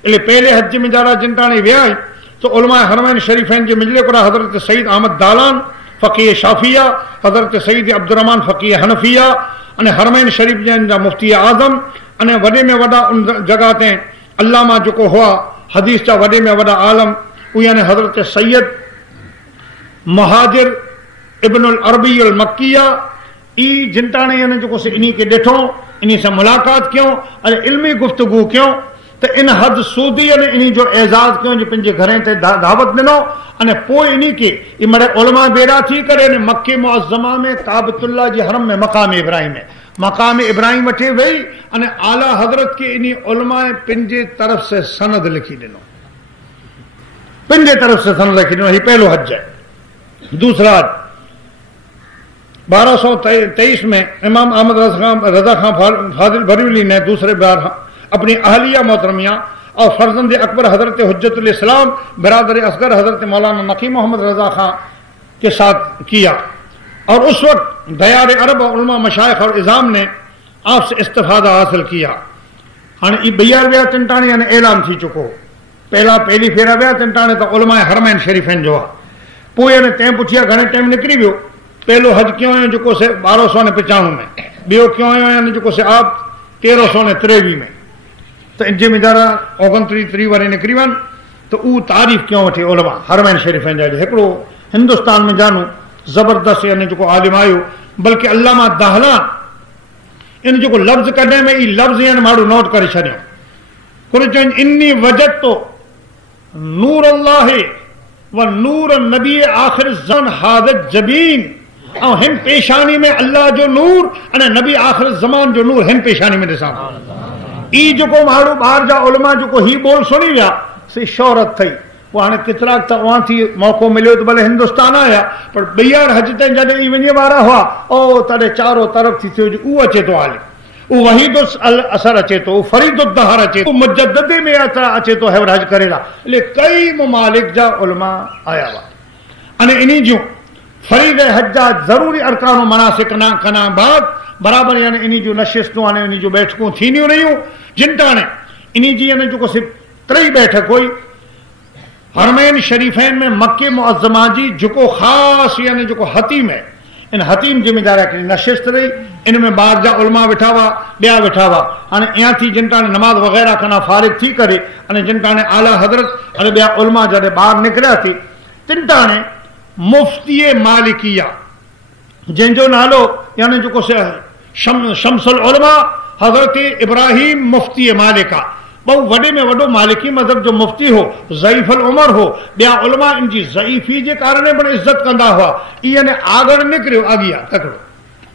یہ پہلے حج میں جارا جنٹانی ویا تو علماء حرمین شریفین کے مجلے قرآن حضرت سید احمد دالان فقیہ شافیہ حضرت سید عبدالرحمن فقیہ حنفیہ انہیں حرمین شریف جن جا مفتی اعظم انہیں وڈے میں وڈا ان جگہ تیں علامہ جو کو ہوا حدیث جا وڈے میں وڈا عالم وہ یعنی حضرت سید مہاجر ابن العربی المکیہ ای جنٹانے یعنی جو کو سے انہی کے ڈٹھوں انہی سے ملاقات کیوں اور علمی گفتگو کیوں تو ان حد سودی یعنی انہی جو اعزاز کیوں جو پنجے گھریں تے دعوت دنو انہیں پوئی انہی کے یہ مرے علماء بیرا تھی کرے انہیں مکہ معظمہ میں کعبۃ اللہ جی حرم میں مقام ابراہیم ہے مقام ابراہیم وٹھے وئی انہیں اعلیٰ حضرت کے انہی علماء پنجے طرف سے سند لکھی دنو پنجے طرف سے سند لکھی دنو یہ پہلو حج ہے دوسرا 1223 میں امام احمد رضا خان فاضل بریلی نے دوسرے بار اپنی اہلیہ محترمیہ اور فرزند اکبر حضرت حجت الاسلام برادر اصغر حضرت مولانا نقی محمد رضا خان کے ساتھ کیا اور اس وقت دیار عرب اور علماء مشائخ اور عظام نے آپ سے استفادہ حاصل کیا ہاں یہ بیار ویا چنٹانے یعنی اعلان تھی چکو پہلی پھیرا ویا چنٹانے تو علماء حرمین شریفین جو پوئے نے تین پوچھیا گھنے ٹائم نکری ویو پہلو حج کیوں ہے جو کو سے 1295 میں بیو کیوں ہے یعنی جو کو سے آپ 1393 میں تو ان جے میں جارا 29 ورے نکری ون تو او تعریف کیوں وٹھے علماء حرمین شریفین جا ہکڑو ہندوستان میں جانو زبردست یعنی جو عالم آیو بلکہ علامہ دہلان ان جو لفظ کڈے میں ای لفظ یعنی ماڑو نوٹ کرے چھڑیو کرے چون انی وجدت نور اللہ و نور النبی آخر زمان حاضر جبین اور ہن پیشانی میں اللہ جو نور اور نبی آخر زمان جو نور ہن پیشانی میں دساں ای جو کو ماڑو باہر جا علماء جو کو ہی بول سنی ویا سے شہرت تھی وہ ہاں کتراک تا وہاں تھی موقع ملے تو بھلے ہندوستان آیا پر بیار حج تین جڑے ای ونجے وارا ہوا او تڑے چاروں طرف تھی جو او اچے تو عالم او وحید الاثر اچے تو فرید الدہر اچے تو مجدد میں اچے تو ہے حج کرے گا لے کئی ممالک جا علماء آیا ہوا انہیں انہی جو فرید حجاج ضروری ارکان و مناسک کنا بعد برابر یعنی انہی جو نشستوں آنے انہی جو بیٹھکوں تھی نہیں رہی ہوں جنٹانے انہی جی یعنی جو کو صرف تری بیٹھک ہوئی حرمین شریفین میں مکہ معظمہ جی جو کو خاص یعنی جو کو حتیم ہے ان حتیم ذمہ دار ہے نشست رہی ان میں بعد جا علماء بٹھا ہوا بیا بٹھا ہوا ان یہاں تھی جنٹا نے نماز وغیرہ کنا فارغ تھی کرے ان جنٹا نے اعلیٰ حضرت ان بیا علماء جڑے باہر نکلا تھی تنٹا نے مفتی مالکیہ جن جو نالو یعنی جو کو شمس العلماء حضرت ابراہیم مفتی مالکہ بہو وڈے میں وڈو مالکی مذہب جو مفتی ہو ضعیف العمر ہو بیا علماء ان جی ضعیفی جے کارنے بڑے عزت کندا ہوا یعنی آگر نکریو آگیا تکڑو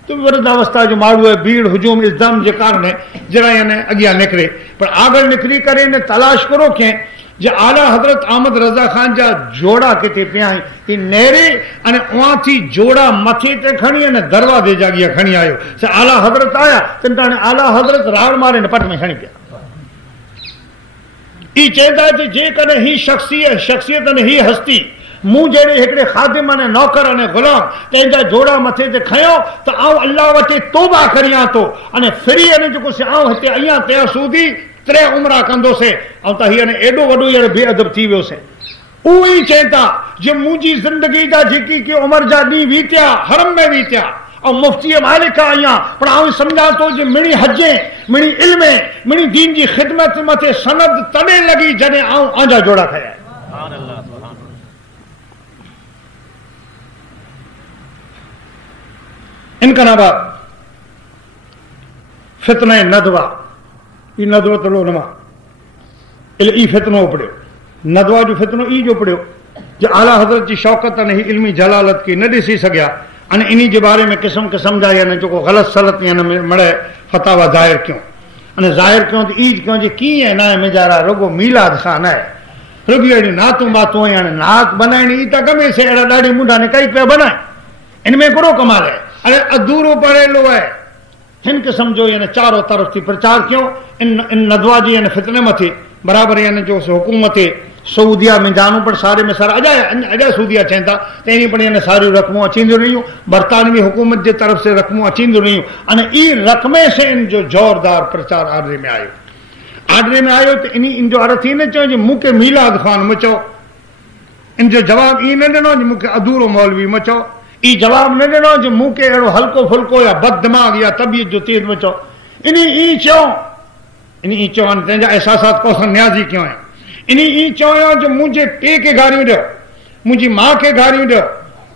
تو ورد اوستہ جو مارو ہے بھیڑ ہجوم ازدام جے کارنے جرا یعنی اگیا نکرے پر آگر نکری کرے نے تلاش کرو کہ جے اعلیٰ حضرت احمد رضا خان جا جوڑا کتے پیائیں کہ نیرے انہیں وہاں تھی جوڑا متھے تے کھڑی ہے دروازے جا گیا کھڑی آئیو سے اعلیٰ حضرت آیا تنٹا نے اعلیٰ حضرت راڑ مارے نے پٹ میں کھڑی پیا ای چیتا ہے جے کنے ہی شخصیت نے ہی ہستی موں جیڑے ہکڑے خادم نے نوکر نے غلام تینجا جوڑا متھے تے کھیو تو آؤں اللہ وٹے توبہ کریاں تو انے فری نے جو کو سے آؤں ہتے ایاں تے سودی ترے عمرہ کندو سے او تا ہی نے ایڈو وڈو یار بے ادب تھی ویو سے اوہی چیتا جے مونجی زندگی دا جھکی کی عمر جا دی ویتیا حرم میں ویتیا اور مفتی مالک آئیاں پر آؤں سمجھا تو جی منی حجیں منی علمیں منی دین جی خدمت متے سند تنے لگی جنے آؤں آنجا جوڑا کھایا ہے ان کا نابا فتنہ ندوہ ای ندوہ تلو نما ای فتنہ پڑھو ندوہ جو فتنہ ای جو پڑھو جو اعلیٰ حضرت جی شوکت نہیں علمی جلالت کی نہ ڈسی سگیا ان انہی کے بارے میں قسم قسم جا یعنی جو غلط سلط یعنی مڑے فتاوہ ظاہر کیوں ان ظاہر کیوں تو عید کیوں جی کی ہے نہ مجارا رگو میلاد خان ہے رگو ایڈی ناتوں باتوں یعنی نات بنائیں ای تا کمے سے ایڈا ڈاڑی منڈا نے کئی پہ بنائیں ان میں کرو کمال ہے ارے ادھورو پڑے لو ہے ہن قسم جو یعنی چاروں طرف تھی پرچار کیوں ان ندوہ جی یعنی فتنے میں تھے برابر یعنی جو حکومت سعودیہ میں جانوں پر سارے میں سارا اجا سعودیہ چاہتا تینی پر یعنی ساری رقموں اچیندو رہی ہوں برطانوی حکومت جے طرف سے رقموں اچیندو رہی ہوں ان ای رقمے سے ان جو جوردار پرچار آڈرے میں آئے تو ان جو عرض ہی نے چاہو جی مو کے میلاد خان مچو ان جو جواب ای نہ دینو جی مو کے ادھورو مولوی مچو ای جواب نہ دینو جی مو کے اڑو ہلکو پھلکو یا بد دماغ یا طبیعت جو تیز مچو ای چو ان تنجا احساسات کو سن نیازی کیوں ہیں انہی ای چویا جو مجھے پے کے گھاریوں دو مجھے ماں کے گھاریوں دو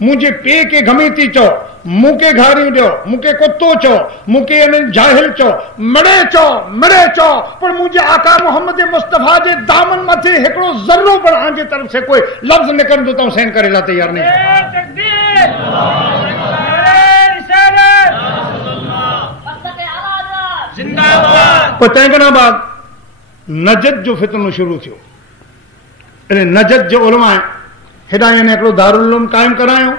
مجھے پے کے گھمیتی چو مو کے گھاریوں دو مو کے کتو چو مو کے جاہل چو مڑے چو پر مجھے آقا محمد مصطفیٰ جے دامن متھے ہکڑو ذرو پر آنجے طرف سے کوئی لفظ نکل دو تو سین کرے لا تیار نہیں پتہ کنا بعد نجد جو فتنو شروع تھیو نجد جو علماء ہیں ہدا یعنی ایکڑو دارالعلوم قائم کرایو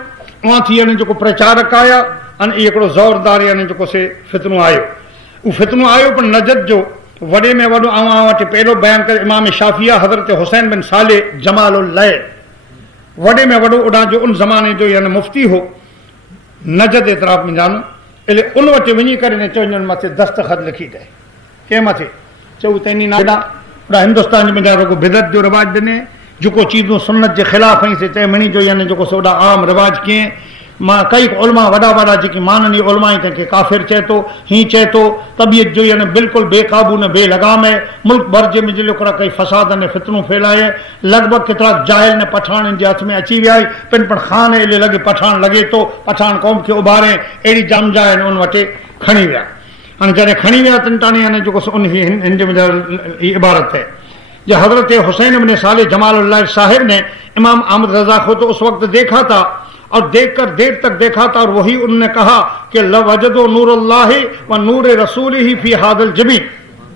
وہاں تھی یعنی جو کو پرچارک آیا ان ایکڑو زوردار یعنی جو کو سے فتنو آئیو وہ فتنو آئیو پر نجد جو وڈے میں وڈو آواں وٹے پہلو بیان کر امام شافعیہ حضرت حسین بن صالح جمال اللہ وڈے میں وڈو اڑا جو ان زمانے جو یعنی مفتی ہو نجد اطراف میں جانو ان وٹے ونی کرنے چوجن متے دستخط لکھی دے کہ متے چو تینی ناڈا پورا ہندوستان میں جارو کو بدعت جو رواج دنے جو کو چیزوں سنت کے خلاف ہیں سے تے منی جو یعنی جو کو سوڈا عام رواج کیے कई उलमा वॾा वॾा जेकी माननी उलमा कंहिंखे काफ़िर चए थो, हीअं चए थो, तबियत जो यानी बिल्कुलु बेकाबू न बेलगाम है, मुल्क भर जे में जेको कई फसाद ने फितनूं फैलाए, लॻभॻि केतिरा जाहिल ने पठाणनि जे हथ में अची विया, पिण खान एॾे लॻे पठान लॻे थो, पठान क़ौम खे उभारे, अहिड़ी जामजा आहिनि उन वटि खणी विया। हाणे जॾहिं खणी विया तिन टाणी यानी जेको उन हिन जे इबारत है जो हज़रत हुसैन इब्न साले जमालुल्लाह साहिब ने इमाम अहमद रजा को तो उस वक्त देखा था और देखकर देर तक देखा था, और वही उन्होंने कहा कि लवजदो नूरुल्लाह व नूर रसूलिही फी हादल जबीन,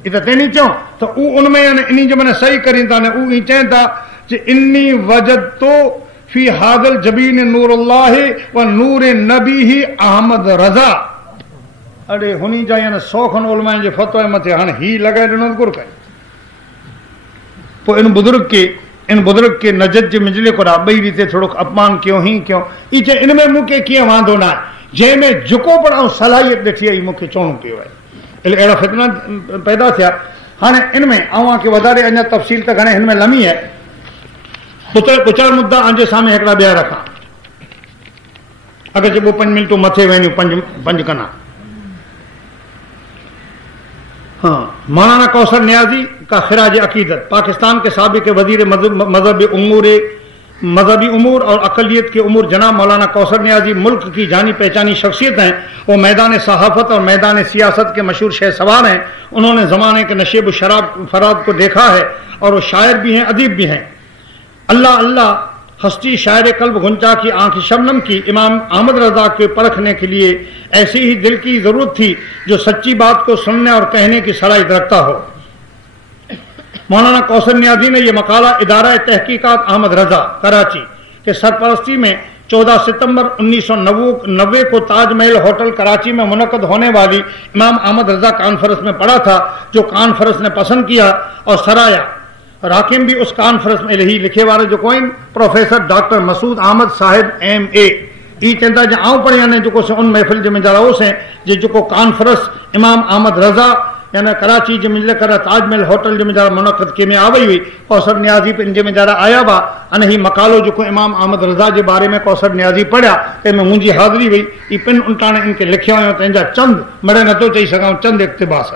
इते तेनी चो तो उनमें यानी इन्हीं जो मैंने सही करींदा ने ऊ चें था कि इन्नी वजदतो फी हादल जबीन नूरुल्लाह व नूर नबीही अहमद रजा। अरे हुनी जा यानी 100 खन उलमा जे फतवा मथे हाणे ही लगाए ॾिनो गुर कई। पोइ इन बुजुर्ग के नजत जे मिजले को ॿई रीते थोड़ो अपमान क्यों ही क्यों ई चे इनमें मूंखे कीअं वांदो न आहे, जंहिंमें झुकोपण ऐं सलाहियत ॾिठी आई मूंखे चवणो पियो आहे। अहिड़ा फितना पैदा थिया। हाणे इनमें आके वधारे अञा तफ़सील त घणे हिन में लमी है, पुछड़ मुद्दा आंजे साम्हूं हिकिड़ा ॿिया रखां, अगरि जे 5 मिनटूं मथे वञूं, पंज कना। हाँ, मौलाना कौसर न्याजी का खिराज अकीदत, पाकिस्तान के साबिक वजीर मजहबी उमूर और अकलियत के उमूर जनाब मौलाना कौसर न्याजी मुल्क की जानी पहचानी शख्सियत हैं। वो मैदान सहाफत और मैदान सियासत के मशहूर शहसवार हैं। उन्होंने ज़माने के नशेब शराब फराद को देखा है और वो शायर भी हैं, अदीब भी हैं। अल्लाह अल्लाह हस्ती शायर कल्ब गुंजा की आंख शबनम की इमाम अहमद रजा के परखने के लिए ऐसी ही दिल की जरूरत थी जो सच्ची बात को सुनने और कहने की सलाहियत रखता हो। मौलाना कौसर न्याजी ने यह मकाला इदारा तहकीकात अहमद रजा कराची के सरपरस्ती में 14 सितंबर 1990 को ताजमहल होटल कराची में मुनक़द होने वाली इमाम अहमद रजा कॉन्फ्रेंस में पढ़ा था, जो कॉन्फ्रेंस ने पसंद किया और सराया। राकिम भी उस कॉन्फ्रेंस में ही लिखे वाले जो कोई professor doctor Masood Ahmad Sahib MA ई चंदा जो आऊं पढ़िया ने जो उन महफिल में जरा उस जो कॉन्फ्रेंस इमाम अहमद रजा यानी कराची जे में कर ताजमहल होटल जे में जरा मुनक़द के में आ वही हुई। कौसर न्याजी इन जे में जरा आया हुआ अने ही मकालो जो इमाम अहमद रजा के बारे में कौसर न्याजी पढ़िया, तंहिंमें मुंहिंजी हाज़िरी हुई। ई पिन उल्टाणे इनके लिखिया हुआ, तंहिंजा चंद मड़े नथो चई सघां, चंद इक़्तिबास।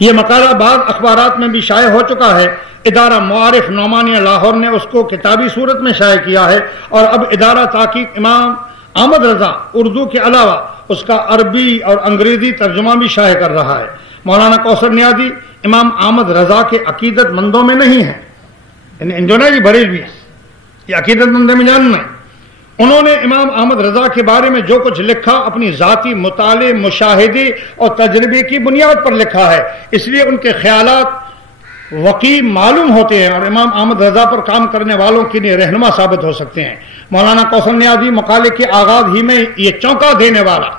ये मकाला बाद अखबारात में भी शाये हो चुका है। इदारा मुआरिफ नौमानिया लाहौर ने उसको किताबी सूरत में शाये किया है और अब इदारा ताकीक इमाम अहमद रजा उर्दू के अलावा उसका अरबी और अंग्रेजी तर्जुमा भी शाये कर रहा है। मौलाना कौसर न्याजी इमाम अहमद रजा के अकीदत मंदों में नहीं है, जो ना जी बरेलवी ये अकीदत मंद में जानना है। उन्होंने इमाम अहमद रजा के बारे में जो कुछ लिखा अपनी जाती मुताले, मुशाहिदे और तजर्बे की बुनियाद पर लिखा है, इसलिए उनके ख्यालात वकी मालूम होते हैं और इमाम अहमद रजा पर काम करने वालों के लिए रहनुमा साबित हो सकते हैं। मौलाना कौसर न्याजी मकाले के आगाज ही में ये चौंका देने वाला,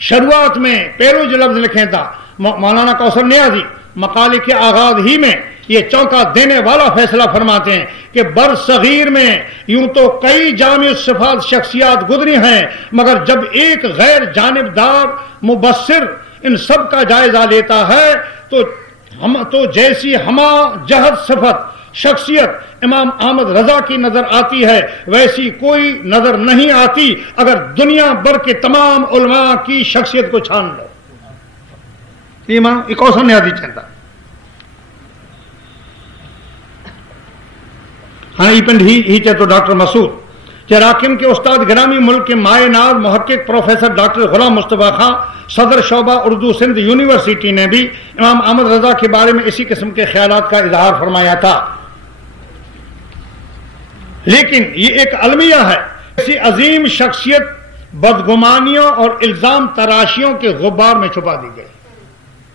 शुरुआत में पैरों जो लफ्ज लिखे था मौलाना कौसर न्याजी मकाले के आगाज ही में ये चौंका देने वाला फैसला फरमाते हैं कि बरसगीर में यूं तो कई जामिउ सिफात शख्सियात गुजरी हैं, मगर जब एक गैर जानिबदार मुबस्सिर इन सब का जायजा लेता है तो जैसी हमा जहद सिफत शख्सियत इमाम अहमद रजा की नजर आती है वैसी कोई नजर नहीं आती अगर दुनिया भर के तमाम उलमा की शख्सियत को छान लो। इमाम कौसर न्याजी चंदा हाँ ई पिंड ही चए तो डॉक्टर मसूद राकिम के उस्ताद गिरामी मुल्क के मायनार मुहक्किक प्रोफेसर डॉक्टर गुलाम मुस्तफा खां सदर शोबा उर्दू सिंध यूनिवर्सिटी ने भी इमाम अहमद रजा के बारे में इसी किस्म के ख्यालात का इजहार फरमाया था। लेकिन ये एक अलमिया है, ऐसी अजीम शख्सियत बदगुमानियों और इल्जाम तराशियों के गुब्बार में छुपा दी गई।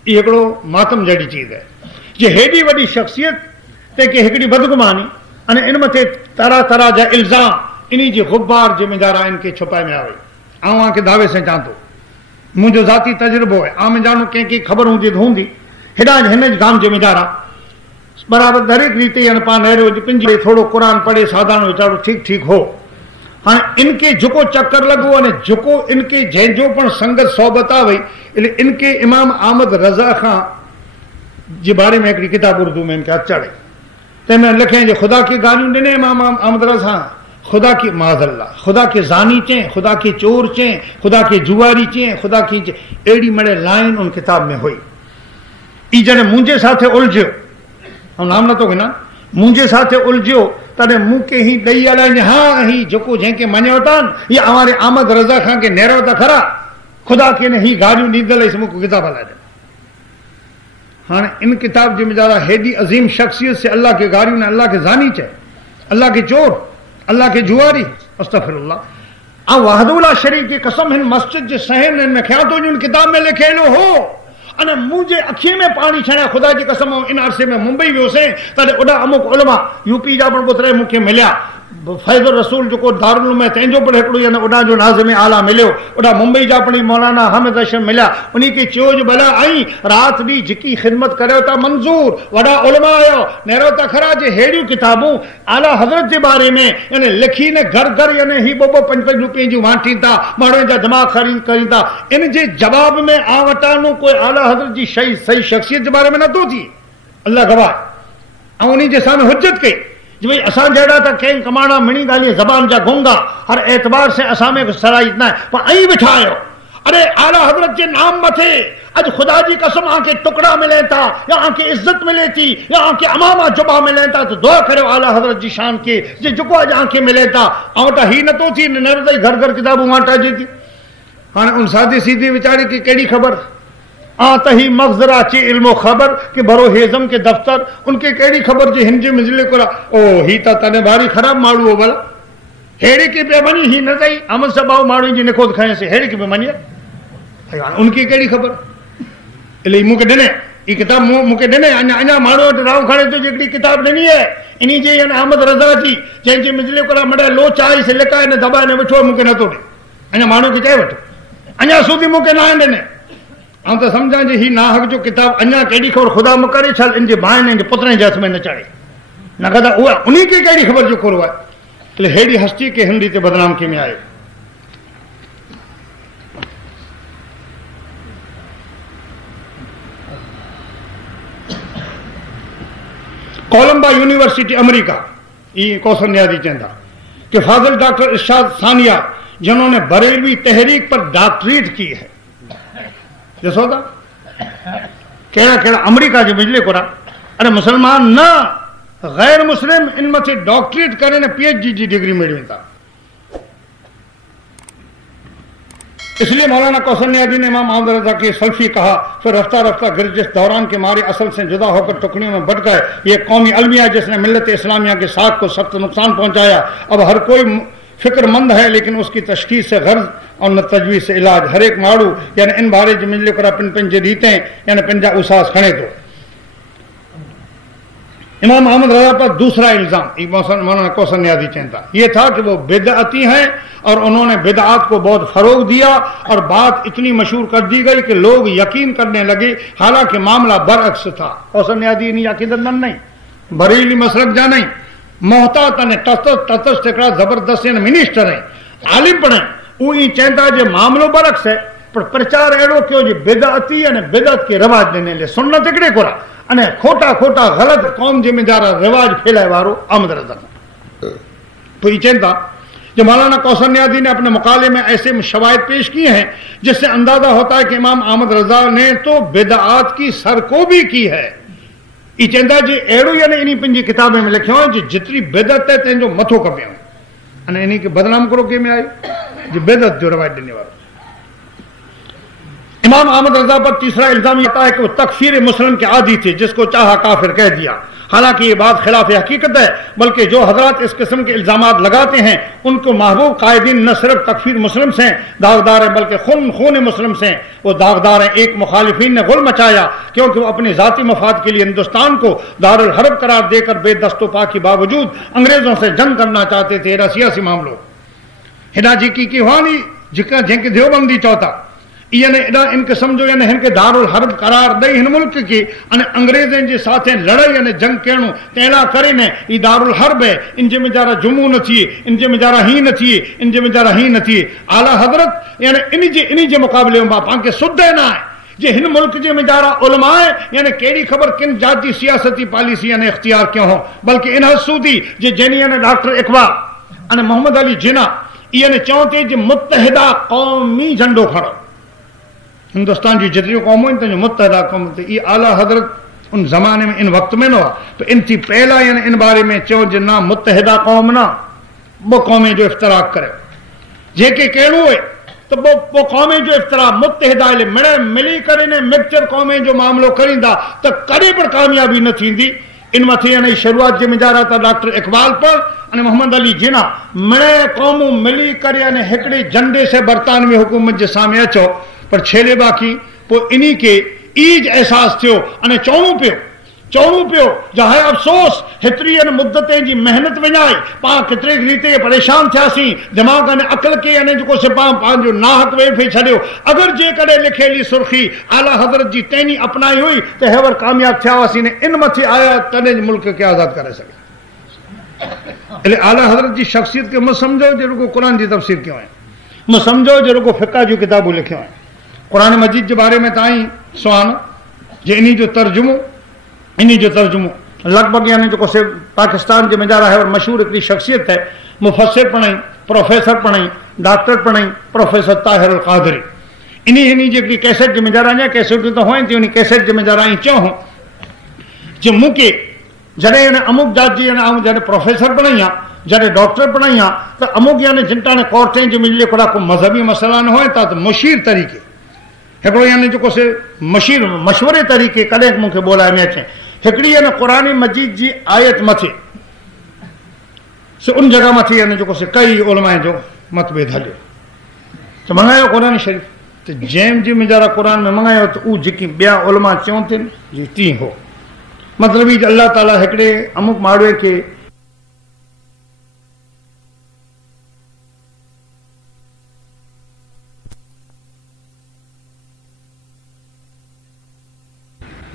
ये हिकिड़ो मातम जड़ी चीज है। ये हेडी वडी शख्सियत तंहिंखे हिकिड़ी बदगुमानी अने इन मथे तरह तरह जा इल्जाम इन्हीं जे गुब्बार जे में जरा इनके छुपाए में आवे। आऊं आके दावे से चां तो मुझो ज़ाती तजुर्बो है, आम जानो कंहिंखे ख़बर हूंदी त हूंदी हेॾा हिन गाम जे में जरा बराबरि दरेक रीति यानी पान अहिड़ो पिंजे थोड़ो कुरान पढ़े साधारण वीचारो ठीक हो। हाँ इनके झुको चक्कर लगो अने झुको इनके जंहिंजो पण संगत सोबत आ वई એટલે इनके इमाम अहमद रजा खां जे बारे में हिकिड़ी किताब उर्दू में इनके अचड़े तंहिंमें लिखे जे ख़ुदा की ॻाल्हियूं ॾिने इमाम अहमद रजा خدا کی معاذ اللہ خدا کے زانی چیں، خدا کے چور چیں، خدا کے جواری چیں، خدا کی ایڑی مڑے لائن ان کتاب میں ہوئی. ای جنے مجھے ساتھے الجھو، ہم نام نہ تو گنا، مجھے ساتھے الجھو تنے منہ کے ہی ڈئی الائیں ہاں ہی جکو جن کے منے ہوتان یہ ہمارے آمد رضا خان کے نیرو تا کھرا خدا کے نے ہی گاڑیوں نیدل اس منہ کو کتاب ہلا دے. ہاں ان کتاب جی مجارہ ہیڈی عظیم شخصیت سے اللہ کے گاڑیوں نے اللہ کے زانی چاہے، اللہ کے چور، اللہ کے جواری، استغفر اللہ. وحد اللہ شریف کی قسم ہن مسجد جے سہن ان میں کیا تو ان کتاب میں لکھے لو ہو انا مجھے اکھی میں پانی چھڑا خدا کی قسم ان عرصے میں ممبئی ویو سے تڈے اڈا امک علماء یو پی جا بن بترے مکھے ملیا فیض الرسول جو کو دارالعلوم میں تینجو پر ہکڑو یا اڈا جو ناظم اعلیٰ ملو اڈا ممبئی جا پڑی مولانا حامد اشرف ملیا انہی کی چوج بلا آئی رات بھی جکی خدمت کرے تا منظور وڈا علماء آیا نیرو تا کھرا جے ہیڑیوں کتابوں اعلیٰ حضرت کے بارے میں یعنی لکھی نے گھر گھر یعنی ہی بو 5 روپے جو وانٹی تا ماڑے جا دماغ خرید کری تا ان جے جواب میں آ وٹانو کوئی اعلیٰ حضرت جی صحیح شخصیت کے بارے میں نہ تو تھی اللہ گواہ انہی جے سامنے حجت کئی جو بھئی اسان جیڑا تا کہیں کمانا منی گالی زبان جا گونگا ہر اعتبار سے اسان میں صلاحیت نہ ہے پر آئی بٹھائیو ارے اعلیٰ حضرت کے نام متھے اج خدا جی قسم آن کے ٹکڑا ملے تا یا آن کے عزت ملے تھی یا آن کے امامہ جبہ ملے تا تو دعا کرو اعلیٰ حضرت جی شان کے جی جکو اج آن کے ملے تا آنٹا ہی نہ تو تھی نردائی گھر گھر کتابوں وانٹا جی تھی ہاں ان سادی سیدھی بیچاری کی کیڑی خبر آتا ہی مغزرہ چی علم و خبر کہ برو ہیزم کے دفتر ان کے کیڑی خبر جی ہنجی مجلے کرا او ہی تا تنے باری خراب مارو ہو بلا ہیڑی کی پہ منی ہی نہ دائی عمل سباو مارو جی نکود کھائیں سے ہیڑی کی پہ منی ہے ان کی کیڑی خبر علی مو کے دنے یہ کتاب مو کے دنے انجا مارو راو کھڑے تو جکڑی کتاب نہیں ہے انہی جی یعنی احمد رضا جی جن جی مجلے کرا مڑے لو چاہی سے لکھا ہے دبا نے بٹھو مو کے نہ توڑے انجا مارو کی چاہے بٹھو انجا سودی مو کے نہ دنے ہم تو سمجھا جی ہی ناحق جو کتاب انجا کیڑی خبر خدا مکرے چھل ان جے بائن ان جے پتریں جیس میں نہ چڑھے نہ کہتا ہوا انہی کی کیڑی خبر جو کروا ہے کہ ہیڑی ہستی کے ہندی تے بدنام کے میں آئے. کولمبا یونیورسٹی امریکہ یہ کوثر نیازی چاہتا کہ فاضل ڈاکٹر ارشاد ثانیہ جنہوں نے بریلوی تحریک پر ڈاکٹریٹ کی ہے جسو دا کیڑا کیڑا امریکہ جو بجلے کو رہا ارے مسلمان نہ غیر مسلم ان میں سے ڈاکٹریٹ کرنے پی ایچ ڈی ڈگری میڑویں تھا. اس لیے مولانا کوثر نیازی نے امام احمد رضا کی سلفی کہا پھر رفتہ رفتہ گرجس دوران کے مارے اصل سے جدا ہو کر ٹکڑیوں میں بٹ گئے. یہ قومی المیہ جس نے ملت اسلامیہ کے ساتھ کو سخت نقصان پہنچایا. اب ہر کوئی فکر مند ہے لیکن اس کی تشخیص سے غرض اور نہ تجویز سے علاج ہر ایک ماڑو یعنی ان بارے جو مجلے کرا پن جے ریتیں یعنی پنجا اساس کھڑے دو. امام احمد رضا پر دوسرا الزام مولانا کوثر نیازی چاہتا یہ تھا کہ وہ بدعتی ہیں اور انہوں نے بدعات کو بہت فروغ دیا اور بات اتنی مشہور کر دی گئی کہ لوگ یقین کرنے لگے حالانکہ معاملہ برعکس تھا. کوثر نیازی نہیں عقیدت مند نہیں بریلی مسلک جا نہیں محتاط نے تتس ٹکڑا زبردست منسٹر ہیں عالم پڑھیں وہ یہ چاہتا جو معاملو برعکس ہے پر پرچار ایڑو کیوں جو بدعتی یعنی بدعت کے رواج دینے لے سنت تکڑے کو رہا અને ખોટા ખોટા ગલત قوم જે મેજારા રિવાજ ફેલાય વાળો અહમદ રઝા تو یہ چاہتا جو مولانا کوثر نیازی نے اپنے مقالے میں ایسے شواہد پیش کیے ہیں جس سے اندازہ ہوتا ہے کہ امام احمد رضا نے تو بدعات کی سرکوبی کی ہے. یہ چاہتا جی ایڑو یعنی انہی پنجی کتابیں میں لکھے ہوئے جتری بدعت ہے تین جو متھو کپے ہوئے અને انہی کے بدنام کرو کہ میں آئے جو بدعت جو روایت دینے والا. امام احمد رضا پر تیسرا الزام یہ ہے کہ وہ تکفیر مسلم کے عادی تھے جس کو چاہا کافر کہہ دیا. حالانکہ یہ بات خلاف حقیقت ہے بلکہ جو حضرات اس قسم کے الزامات لگاتے ہیں ان کو محبوب قائدین نہ صرف تکفیر مسلم سے داغدار ہیں بلکہ خون مسلم سے وہ داغدار ہیں. ایک مخالفین نے غل مچایا کیونکہ وہ اپنے ذاتی مفاد کے لیے ہندوستان کو دارالحرب قرار دے کر بے دست و پا کے باوجود انگریزوں سے جنگ کرنا چاہتے تھے. ایرا سیاسی معاملوں ہنا جی کی ہوانی جن کے دیوبندی چوتھا یعنی ان کے سمجھو یعنی ان کے دارالحرب قرار دئی ان ملک کی انگریزیں جی ساتھ لڑائی یعنی جنگ کہنو تیلا کرے نے یہ دارالحرب ہے ان جے میں جارا جموں نہ تھیے ان جے میں جارا ہی نہ تھیے ان جے میں جارا ہی نہ تھیے. اعلیٰ حضرت یعنی انہی جے مقابلے میں باپ کے سدھ نہ ہے جی ہن ملک جے میں جارا علماء یعنی کیڑی خبر کن جاتی سیاستی پالیسی یعنی اختیار کیوں ہو بلکہ ان سودی جی جنی یعنی ڈاکٹر اقبال અને મોહમ્મદ અલી જીના એને ચવते જે મુત્તહિદા કૌમી ઝંડો ખડો हिंदुस्तान की जितनी कौम हुई तो मुत्तहिदा कौम थी ये आला हजरत उन ज़माने में इन वक्त में न हुआ तो इन थी पहला यानी इन बारे में चो जो ना मुत्तहिदा कौम ना वो कौमें जो इफ्तराक करे जेके कहणो है तो वो कौमें जो इफ्तरा मुत्तहिदा मिले मिली करे ने मिक्सचर कौमें जो मामलो करींदा तो कॾहिं पण कामयाबी न थींदी इन मथे यानी शुरुआत जे मिजारा था डॉक्टर इकबाल पर अने मोहम्मद अली जिना मिले कौमूं मिली करे अने हिकिड़े झंडे से बरतानवी हुकूमत जे सामने अचो पर छेले बाकी वो इन्हीं के ईज एहसास थियो अने चवणो पियो जहां अफसोस हेतरी अने मुद्दतें जी मेहनत विञाई पां केतिरे रीते परेशान थियासीं दिमाग़ अने अक़ल के अने जेको सिपां पंहिंजो नाहक वेठे छॾियो अगरि जेकॾहिं लिखियली सुर्खी आला हज़रत जी तैनी अपनाई हुई त हेवर कामयाब थिया हुआसीं ने इन मथे आया तॾहिं मुल्क खे आज़ाद करे सघे એટલે आला हज़रत जी शख्सियत खे मु सम्झो जे रुगो क़ुर जी तफ़सीर कयो आहे मु सम्झो जे रुगो फ़िक़ह जूं किताबूं लिखियूं आहिनि कुरान मजीद के बारे में ताई सुवान जे इन्हीं जो तर्जुमो लगभग यानी जो से पाकिस्तान के मिजारा है और मशहूर एक शख्सियत है मुफस्सिर पढ़ाई प्रोफेसर पढ़ाई डॉक्टर पढ़ाई प्रोफेसर ताहिर अल क़ादरी इन्हीं जी कैसेट के मिजारा या कैसेट तो हुई थी उन कैसेट के मिजारा चो जो मूंखे जॾहिं अमुक जात जी जॾहिं प्रोफेसर पढ़ाई जॾहिं डॉक्टर पढ़ाई तो अमुक यानी जिनटा ने कोर्टें जो मिले को मजहबी मसला न हुए था तो मुशीर तरीक़े हिकिड़ो यानी जेको से मशवरे तरीक़े कॾहिं मूंखे ॿोलाए में अचे हिकिड़ी यानी क़ुरान मजीद जी आयत मथे से उन जगह मथे यानी जेको से कई उलमा जो मतभेद हलियो त मंगायो क़ुरान शरीफ़ त जंहिं जी मिजारा क़ुरान में मंगायो त उहो जेकी ॿिया उलमा चवनि थियनि जी तीअं हो मतिलबु ई अल्लाह ताला हिकिड़े अमुक माण्हूअ खे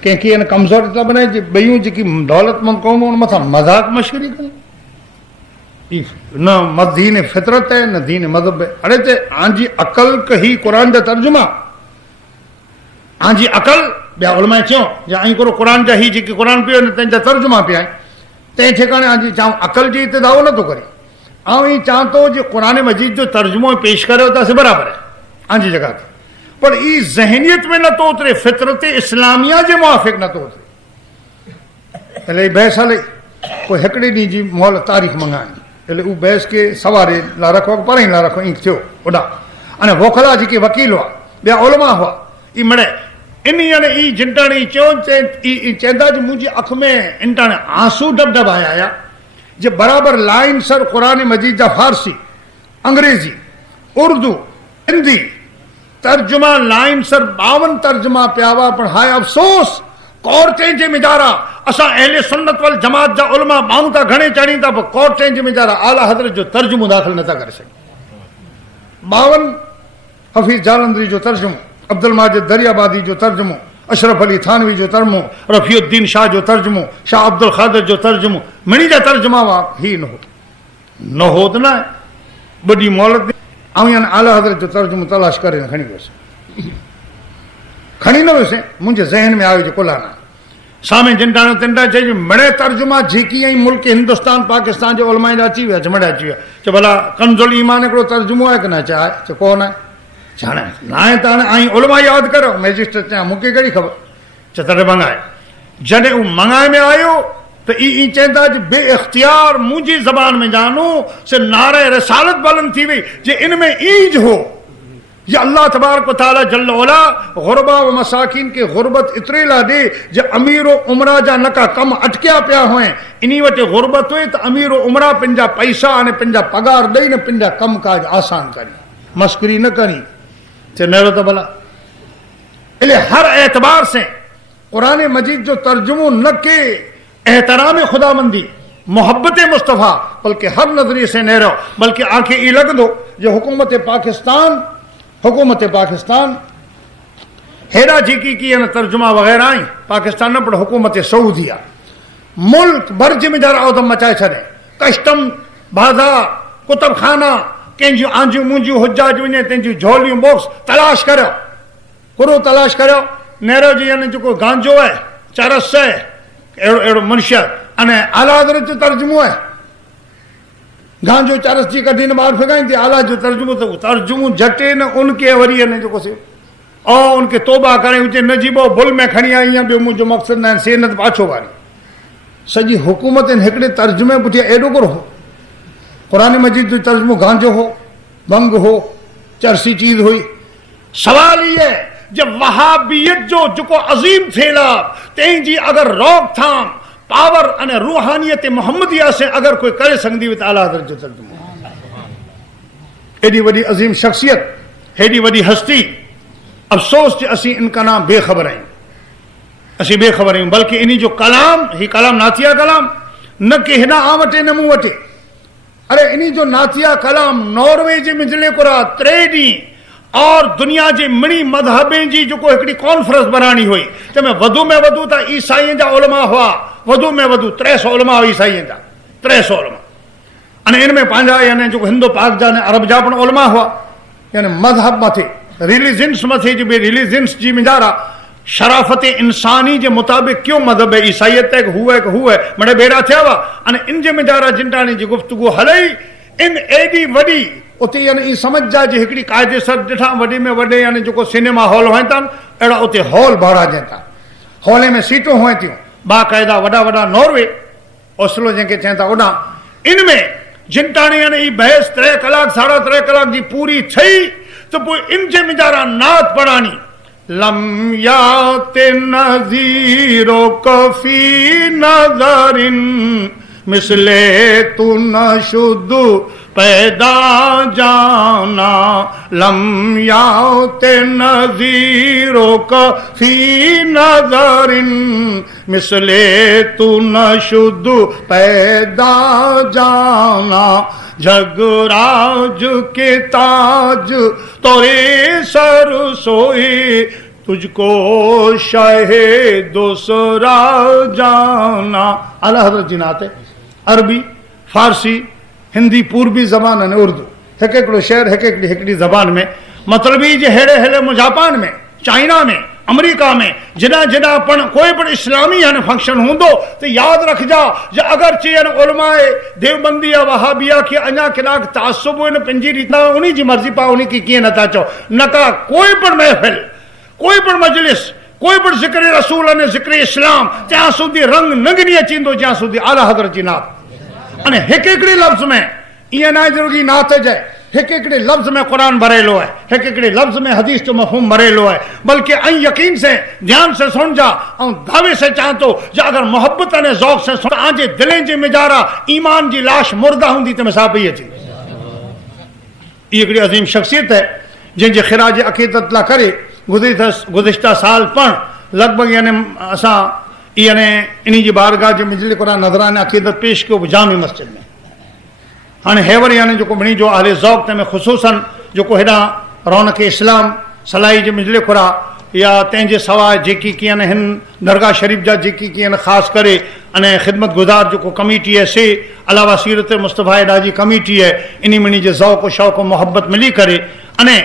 कंहिंखे इन कमज़ोर था बनाए जे ॿियूं जेकी दौलतमंद क़ौमूं उन मथां मज़ाक मश्करी कनि न दीन फितरत है न दीन मज़हब है अरे ते आंजी अकल कही कुरान जा तर्जुमा आंजी अकल ॿिया उलमा चयो जे आई करो कुरान जा ही जेके कुरान पियो आहिनि तंहिंजा तर्जुमा पिया आहिनि तंहिं ठिकाणे आंजी चऊं अकल जी हिते दावो नथो करे ऐं ई चवां थो जे क़ुरान मजीद जो तर्जुमो पेश करियो त असीं बराबरि आहे आंजी जगह ते पर ई ज़हनियत में न तो उतरे फितरत इस्लामिया जे मुआफ़िक़ न तो उतरे એટલે બહેસ હલે કોઈ हिकिड़े ॾींहं जी मोहल तारीख़ मंगाइणी એટલે उहो बहस खे सवारे लाइ रखो पढ़ाई लाइ रखो ईअं थियो ओॾा अने वोखला जेके वकील हुआ ॿिया उलमा हुआ ई मिड़े इन यानी ई जिंटाणी चयो चवंदा जी मुंहिंजी अख में इंटाणे आंसू डब डब आया जे बराबरि लाइन सर क़ुरान मजीद जा फारसी अंग्रेज़ी उर्दू हिंदी तर्जुमा लाइन सर 52 तर्जुमा पिया हुआ पर हाय अफ़सोस कोर्टें जे मिजारा असां अहले सुन्नत वल जमात जा उलमा माण्हू था घणे चाढ़ींदा पर कोर्टें जे मिजारा आला हज़रत जो तर्जुमो दाख़िल नथा करे सघनि 52 हफ़ीज़ जालंधरी जो तर्जुमो अब्दुल माजिद दरियाबादी जो तर्जुमो अशरफ अली थानवी जो तर्जुमो रफ़ीउद्दीन शाह जो तर्जुमो शाह अब्दुल क़ादिर जो तर्जुमो मिणी जा तर्जुमा हुआ ही न हो त न वॾी मोहलत ऐं यानी आला हज़रत जो तर्जुमो तलाश करे खणी न वियुसि मुंहिंजे ज़हन में आयो जो कुलाना सामे जिंटाणो तिंटा चई मिड़े तर्जुमा जेकी ऐं मुल्क हिंदुस्तान पाकिस्तान जे उलमा जा अची विया मिड़े अची विया चओ भला कंज़ुल ईमान हिकिड़ो तर्जुमो आहे की न चाहे चओ कोन आहे हाणे न आहे त हाणे ऐं उलमा यादि करो मैजिस्ट्रेट चयां मूंखे कहिड़ी ख़बर चओ तॾहिं मंगाए जॾहिं उहो मंगाए में आयो तो ई चवंदा बे इख्तियार मुंहिंजी ज़बान में जानू से नारे रसालत बुलंद थी वई जे इन में ईज हो या अल्लाह तबारक व तआला जल्ल ओला गुरबा व मसाकिन के गुरबत इतरे ला दे जे अमीर उमरा जा नका कम अटकिया पिया हुए इन्हीं वटे गुरबत हुई तो अमीर उमरा पंहिंजा पैसा अने पंहिंजा पगार ॾेई न पंहिंजा कम काज आसान करी मस्करी न करी चए नरो तो भला એટલે हर एतबार से कुरान मजीद जो तर्जुमो न के एहतराम खुदाबंदी मोहब्बत मुस्तफ़ा बल्कि हर नजरिए से नहरो बल्कि आंखें ये लगदो जो हुकूमत पाकिस्तान हेरा जेकी की न तर्जुमा वग़ैरह आई पाकिस्तान न पर हुकूमत सऊदिया मुल्क भर जिम्मेदार औदम मचाए छॾे कस्टम बाज़ार कुतुब खाना कंहिंजूं आंजियूं मुंजियूं हुजाज वञे तंहिंजूं झोलियूं बॉक्स तलाश करियो पूरो तलाश करियो नेहरू जी यानी जेको गांजो आहे चरस आहे अहिड़ो मनुष्य अने आला हज़रत जो तर्जुमो आहे गांजो चरस जी कढी न ॿार फेंकाइनि थी आला जो तर्जुमो त तर्जुमो झटे न उनके वरी अने जेको से और उनके तौबा करे हुजे न जीबो भुल में खणी आई या ॿियो मुंहिंजो मक़सदु न से न पाछो वारी सॼी हुकूमत हिकिड़े तर्जुमे पुठियां एॾो कुरो हो क़ुरान मजीद जो तर्जुमो गांजो हो भंग हो चरसी चीज हुई सवाल ये जब वहाबियत जो जेको अज़ीम थेला तंहिंजी अगर रोकथाम पावर अने रूहानियत मोहम्मदिया से अगर कोई करे सकती हुई तो आला हज़रत जो तर्जुमो एडी वडी अजीम शख्सियत हेडी वडी हस्ती अफसोस जे असी इनका नाम बेखबर आहियूं असी बेखबर आहियूं बल्कि इन्ही जो कलाम ही कलाम नातिया कलाम न कि हिन आ वटे न मूं वटे अरे इन्ही जो नातिया कलाम नॉर्वे जे मिजले कुरा 3 ॾींहं और दुनिया जे मिणी मजहबे जी जो हिकिड़ी कॉन्फ्रेंस बनानी हुई तंहिंमें वधु में वधु त ईसाईअ जा उलमा हुआ वधु में वधु 300 उलमा हुआ ईसाईअ जा 300 उलमा अने इनमें पंहिंजा यानी जो हिंदू पाक जा अरब जा पण उलमा हुआ यानी मजहब मथे रिलीजन्स मथे जो बि रिलीजन्स जी मिजारा शराफत इंसानी जे मुताबिक़ क्यों मजहब है ईसाईयत हुए मड़े बेड़ा थिया हुआ अने इन जे मिजारा जिंटानी जी गुफ्तगू हलई इन एडी वडी उते यानी ई समझ जा जे हिकिड़ी कायदे सर ॾिठा वॾे में वॾे यानी जेको सिनेमा हॉल हुअनि था अहिड़ा उते हॉल भाड़ाजनि था हॉले में सीटूं हुअनि थियूं बाक़ाइदा वॾा वॾा नॉर्वे ओस्लो जंहिंखे चवनि था ओॾां इनमें जिनटाणी यानी ई बहस 3 कलाक 3.5 कलाक जी पूरी थई तो पोइ इन जे मिजारा नात पढ़ानी लम यात नज़ीरो कफी नज़रिन मिसले तू न शुद्ध पैदा जाना लम यात नज़ीरो कफी नज़रिन मिसले तू न शुद्ध पैदा जाना जगराज के ताज तोरे सर सोए तुझको शाहे दूसरा जाना आला हज़रत जी नाते अरबी फारसी हिंदी पूर्वी ज़बान अने उर्दू हिकिड़ो शहर हिकिड़ी ज़बान में मतलब ही जे हेड़े हेड़े जापान में चाइना में अमेरिका में जॾहिं जॾहिं पण कोई पण इस्लामी यानी फंक्शन हूंदो तो याद रखजा जे अगर चयन उलमाए देवबंदी या वहाबिया के अञा कलाक तासुब इन पंहिंजी रीत उन्हीं जी मर्ज़ी पा उन्हीं की कीअं नथा चओ न का कोई पण महफ़िल कोई पण मजलिस कोई पण ज़िक्र रसूल अने ज़िक्र इस्लाम ज्यां सुधी रंग नंगनी अचींदो ज्यां सुधी आला हज़रत जी नात अने हिकिड़े लफ़्ज़ में ईअं न ज़रूरी नात जे हिकिड़े लफ्ज़ में कुरान भरेलो है हिकिड़े लफ्ज़ में हदीस जो मफ़हूम भरेलो है बल्कि यकीन से ध्यान से सुन जा और दावे से चाहतो जो अगर मोहब्बत ने ज़ौक़ से सुन आजे दिलें जे मिजारा ईमान जी लाश मुर्दा हुंदी त मिसा पई अची ये हिकिड़ी अज़ीम शख्सियत है जिनके खिराज अक़ीदत ला करे गुज़िश्ता साल पण लगभग यानी असां यानी इन्हीं जी बारगाह जे मिजले कुरान नज़राने अक़ीदत पेश कयो जामी मस्जिद में हाँ हेवर यानी जो मिणी जो आले ज़ौक़ में ख़ुसूसन जो हेॾा रौनक इस्लाम सलाई जे मिजले खुरा या तंहिंजे सवाइ जेकी कीअं हिन दरगाह शरीफ़ जा जेकी कीअं ख़ासि करे अने ख़िदमत गुज़ार जो कमेटी है से अलावा सीरत मुस्तफ़ा ॾाढी कमेटी है इन मिणी जे ज़ौक़ शौक़ मोहब्बत मिली करे अने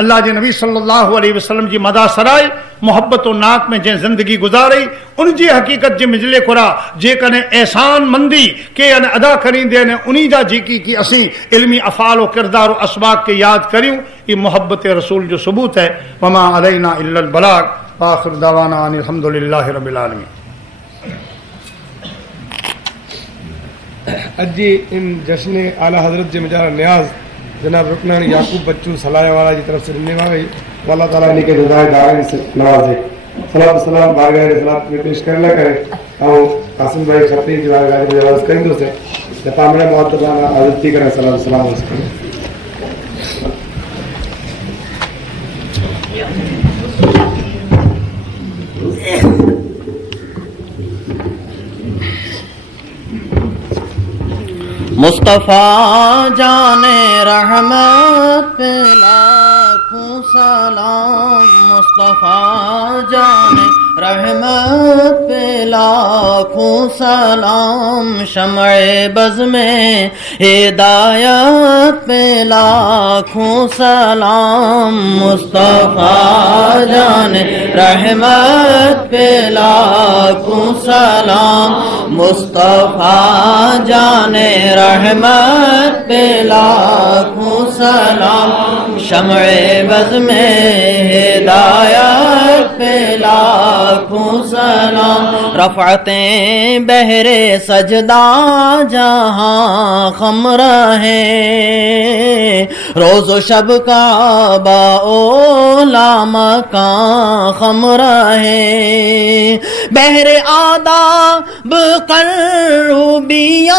अल्लाह के नबी सल्लल्लाहु अलैहि वसल्लम की मदा सराय मोहब्बत और नात में जै जिंदगी गुजारी उनकी हकीकत के मिजले खुरा जेकने एहसान मंदी के अदा करींदे ने उन्हीं जा जेकी की असी इल्मी अफ़ाल और किरदार और असबाक के याद करियूं ये मोहब्बत रसूल जो सबूत है वमा अलैना इल्लल बलाग व आखिर दावाना अल्हम्दुलिल्लाहि रब्बिल आलमीन। अजी इन जश्न आला हजरत जे मिजारा न्याज जनाब रुकनानी याकूब बच्चू सलाह वाला की तरफ से मिलने वाली अल्लाह ताला इन्हीं के जुदाई दावे से नवाजे सलाम सलाम बारगाह सलात में पेश करना करे और कासिम भाई खतीब जी बारगाह में जवाब करेंगे से जफा मेरा मुअत्तबाना अज़ती करे सलाम सलाम उसके मुस्तफ़ा जाने रहमत पे लाखों सलाम मुस्तफ़ा जाने रहमत पे پہ لاکھوں سلام، شمع بز میں ہدایت پہ لاکھوں سلام، مصطفیٰ جان رحمت پہ لاکھوں سلام، مصطفیٰ جان رحمت پہ لاکھوں سلام، شمع بز میں ہدایت پہ لاکھوں سلام، رفعتیں بہرے سجدہ جہاں خم رہے، روز و شب کعبہ اولا مکان خم رہے، بہرے آداب قربیاں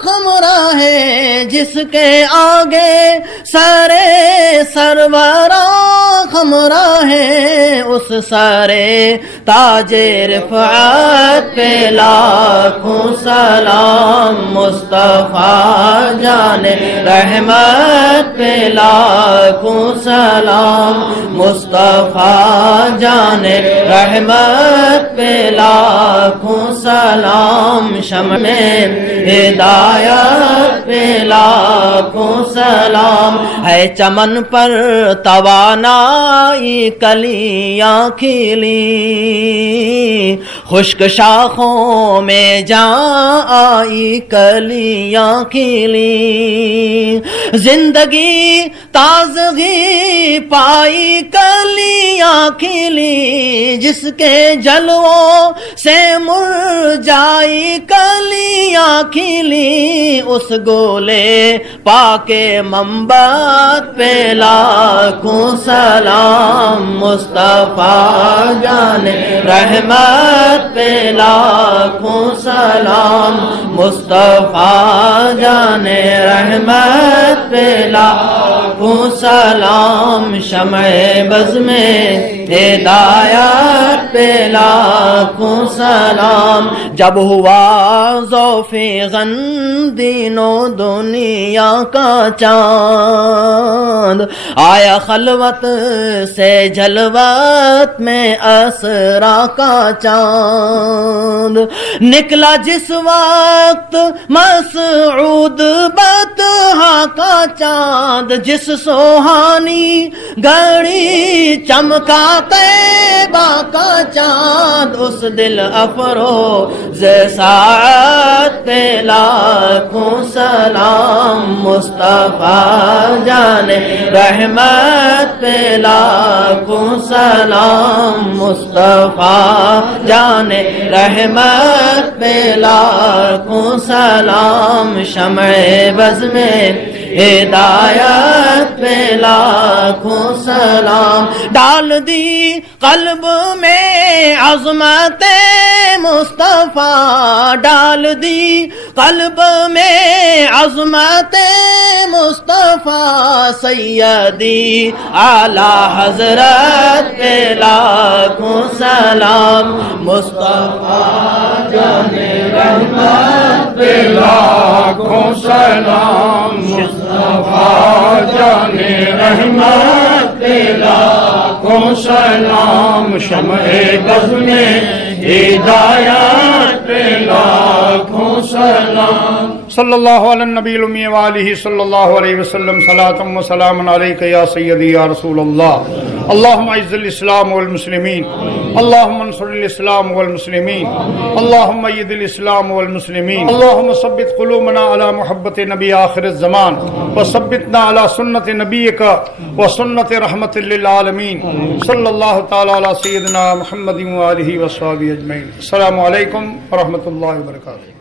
خم رہے، جس کے آگے سرے سربراں خم رہے، اس سرے تاج رفعت پہ لاکھوں سلام، مصطفیٰ جان رحمت پہ لاکھوں سلام، مصطفیٰ جان رحمت پہ لاکھوں سلام، شمع ہدایت پہ لاکھوں سلام، ہے چمن پر توانائی کلیاں کھلی، خشک شاخوں میں جان آئی کلیاں کھلی، زندگی تازگی پائی کلیاں کھلی، جس کے جلووں سے مرجائی کلیاں کھلی، اس گولے پاک منبت پہ لاکھوں سلام، مصطفیٰ جان رحمت پہ لاکھوں سلام، مصطفیٰ جان رحمت پہ لاکھوں سلام، شمع بز میں ہدایت پہ لاکھوں سلام، جب ہوا ذوف غن دینوں دنیا کا چاند، آیا خلوت سے جلوت میں اسرا کا چاند، نکلا جس وقت مسعود بطحا کا چاند، جس سوہانی گھڑی چمکا طیبہ کا چاند، اس دل افروز ساعت پہ لاکھوں سلام، مصطفیٰ جان رحمت پہ لاکھوں سلام، مصطفیٰ جان رحمت پہ لاکھوں سلام، شمع بز میں ہدایت پہ لاکھوں سلام، ڈال دی قلب میں عظمت مصطفیٰ، ڈال دی قلب میں عظمت مصطفیٰ، سیدی اعلی حضرت پہ لاکھوں سلام، مصطفیٰ جان رحمت پہ لاکھوں سلام، مصطفیٰ جان رحمت پہ لاکھوں سلام، شمع بز میں ہدایت پہ لاکھوں سلام، صلی اللہ علی النبی الامی وآلہ صلی اللہ علیہ وسلم، صلاۃ و سلام علیک یا سیدی یا رسول اللہ، اللہم اعز الاسلام والمسلمین، اللہم انصر الاسلام والمسلمین، اللہم اید الاسلام والمسلمین، اللہم ثبت قلوبنا علی محبت نبی آخر الزمان، وثبتنا علی سنت نبیک وسنت رحمت للعالمین، صلی اللہ تعالی علی سیدنا محمد وآلہ وصحبہ اجمعین۔ السلام علیکم ورحمۃ اللہ وبرکاتہ۔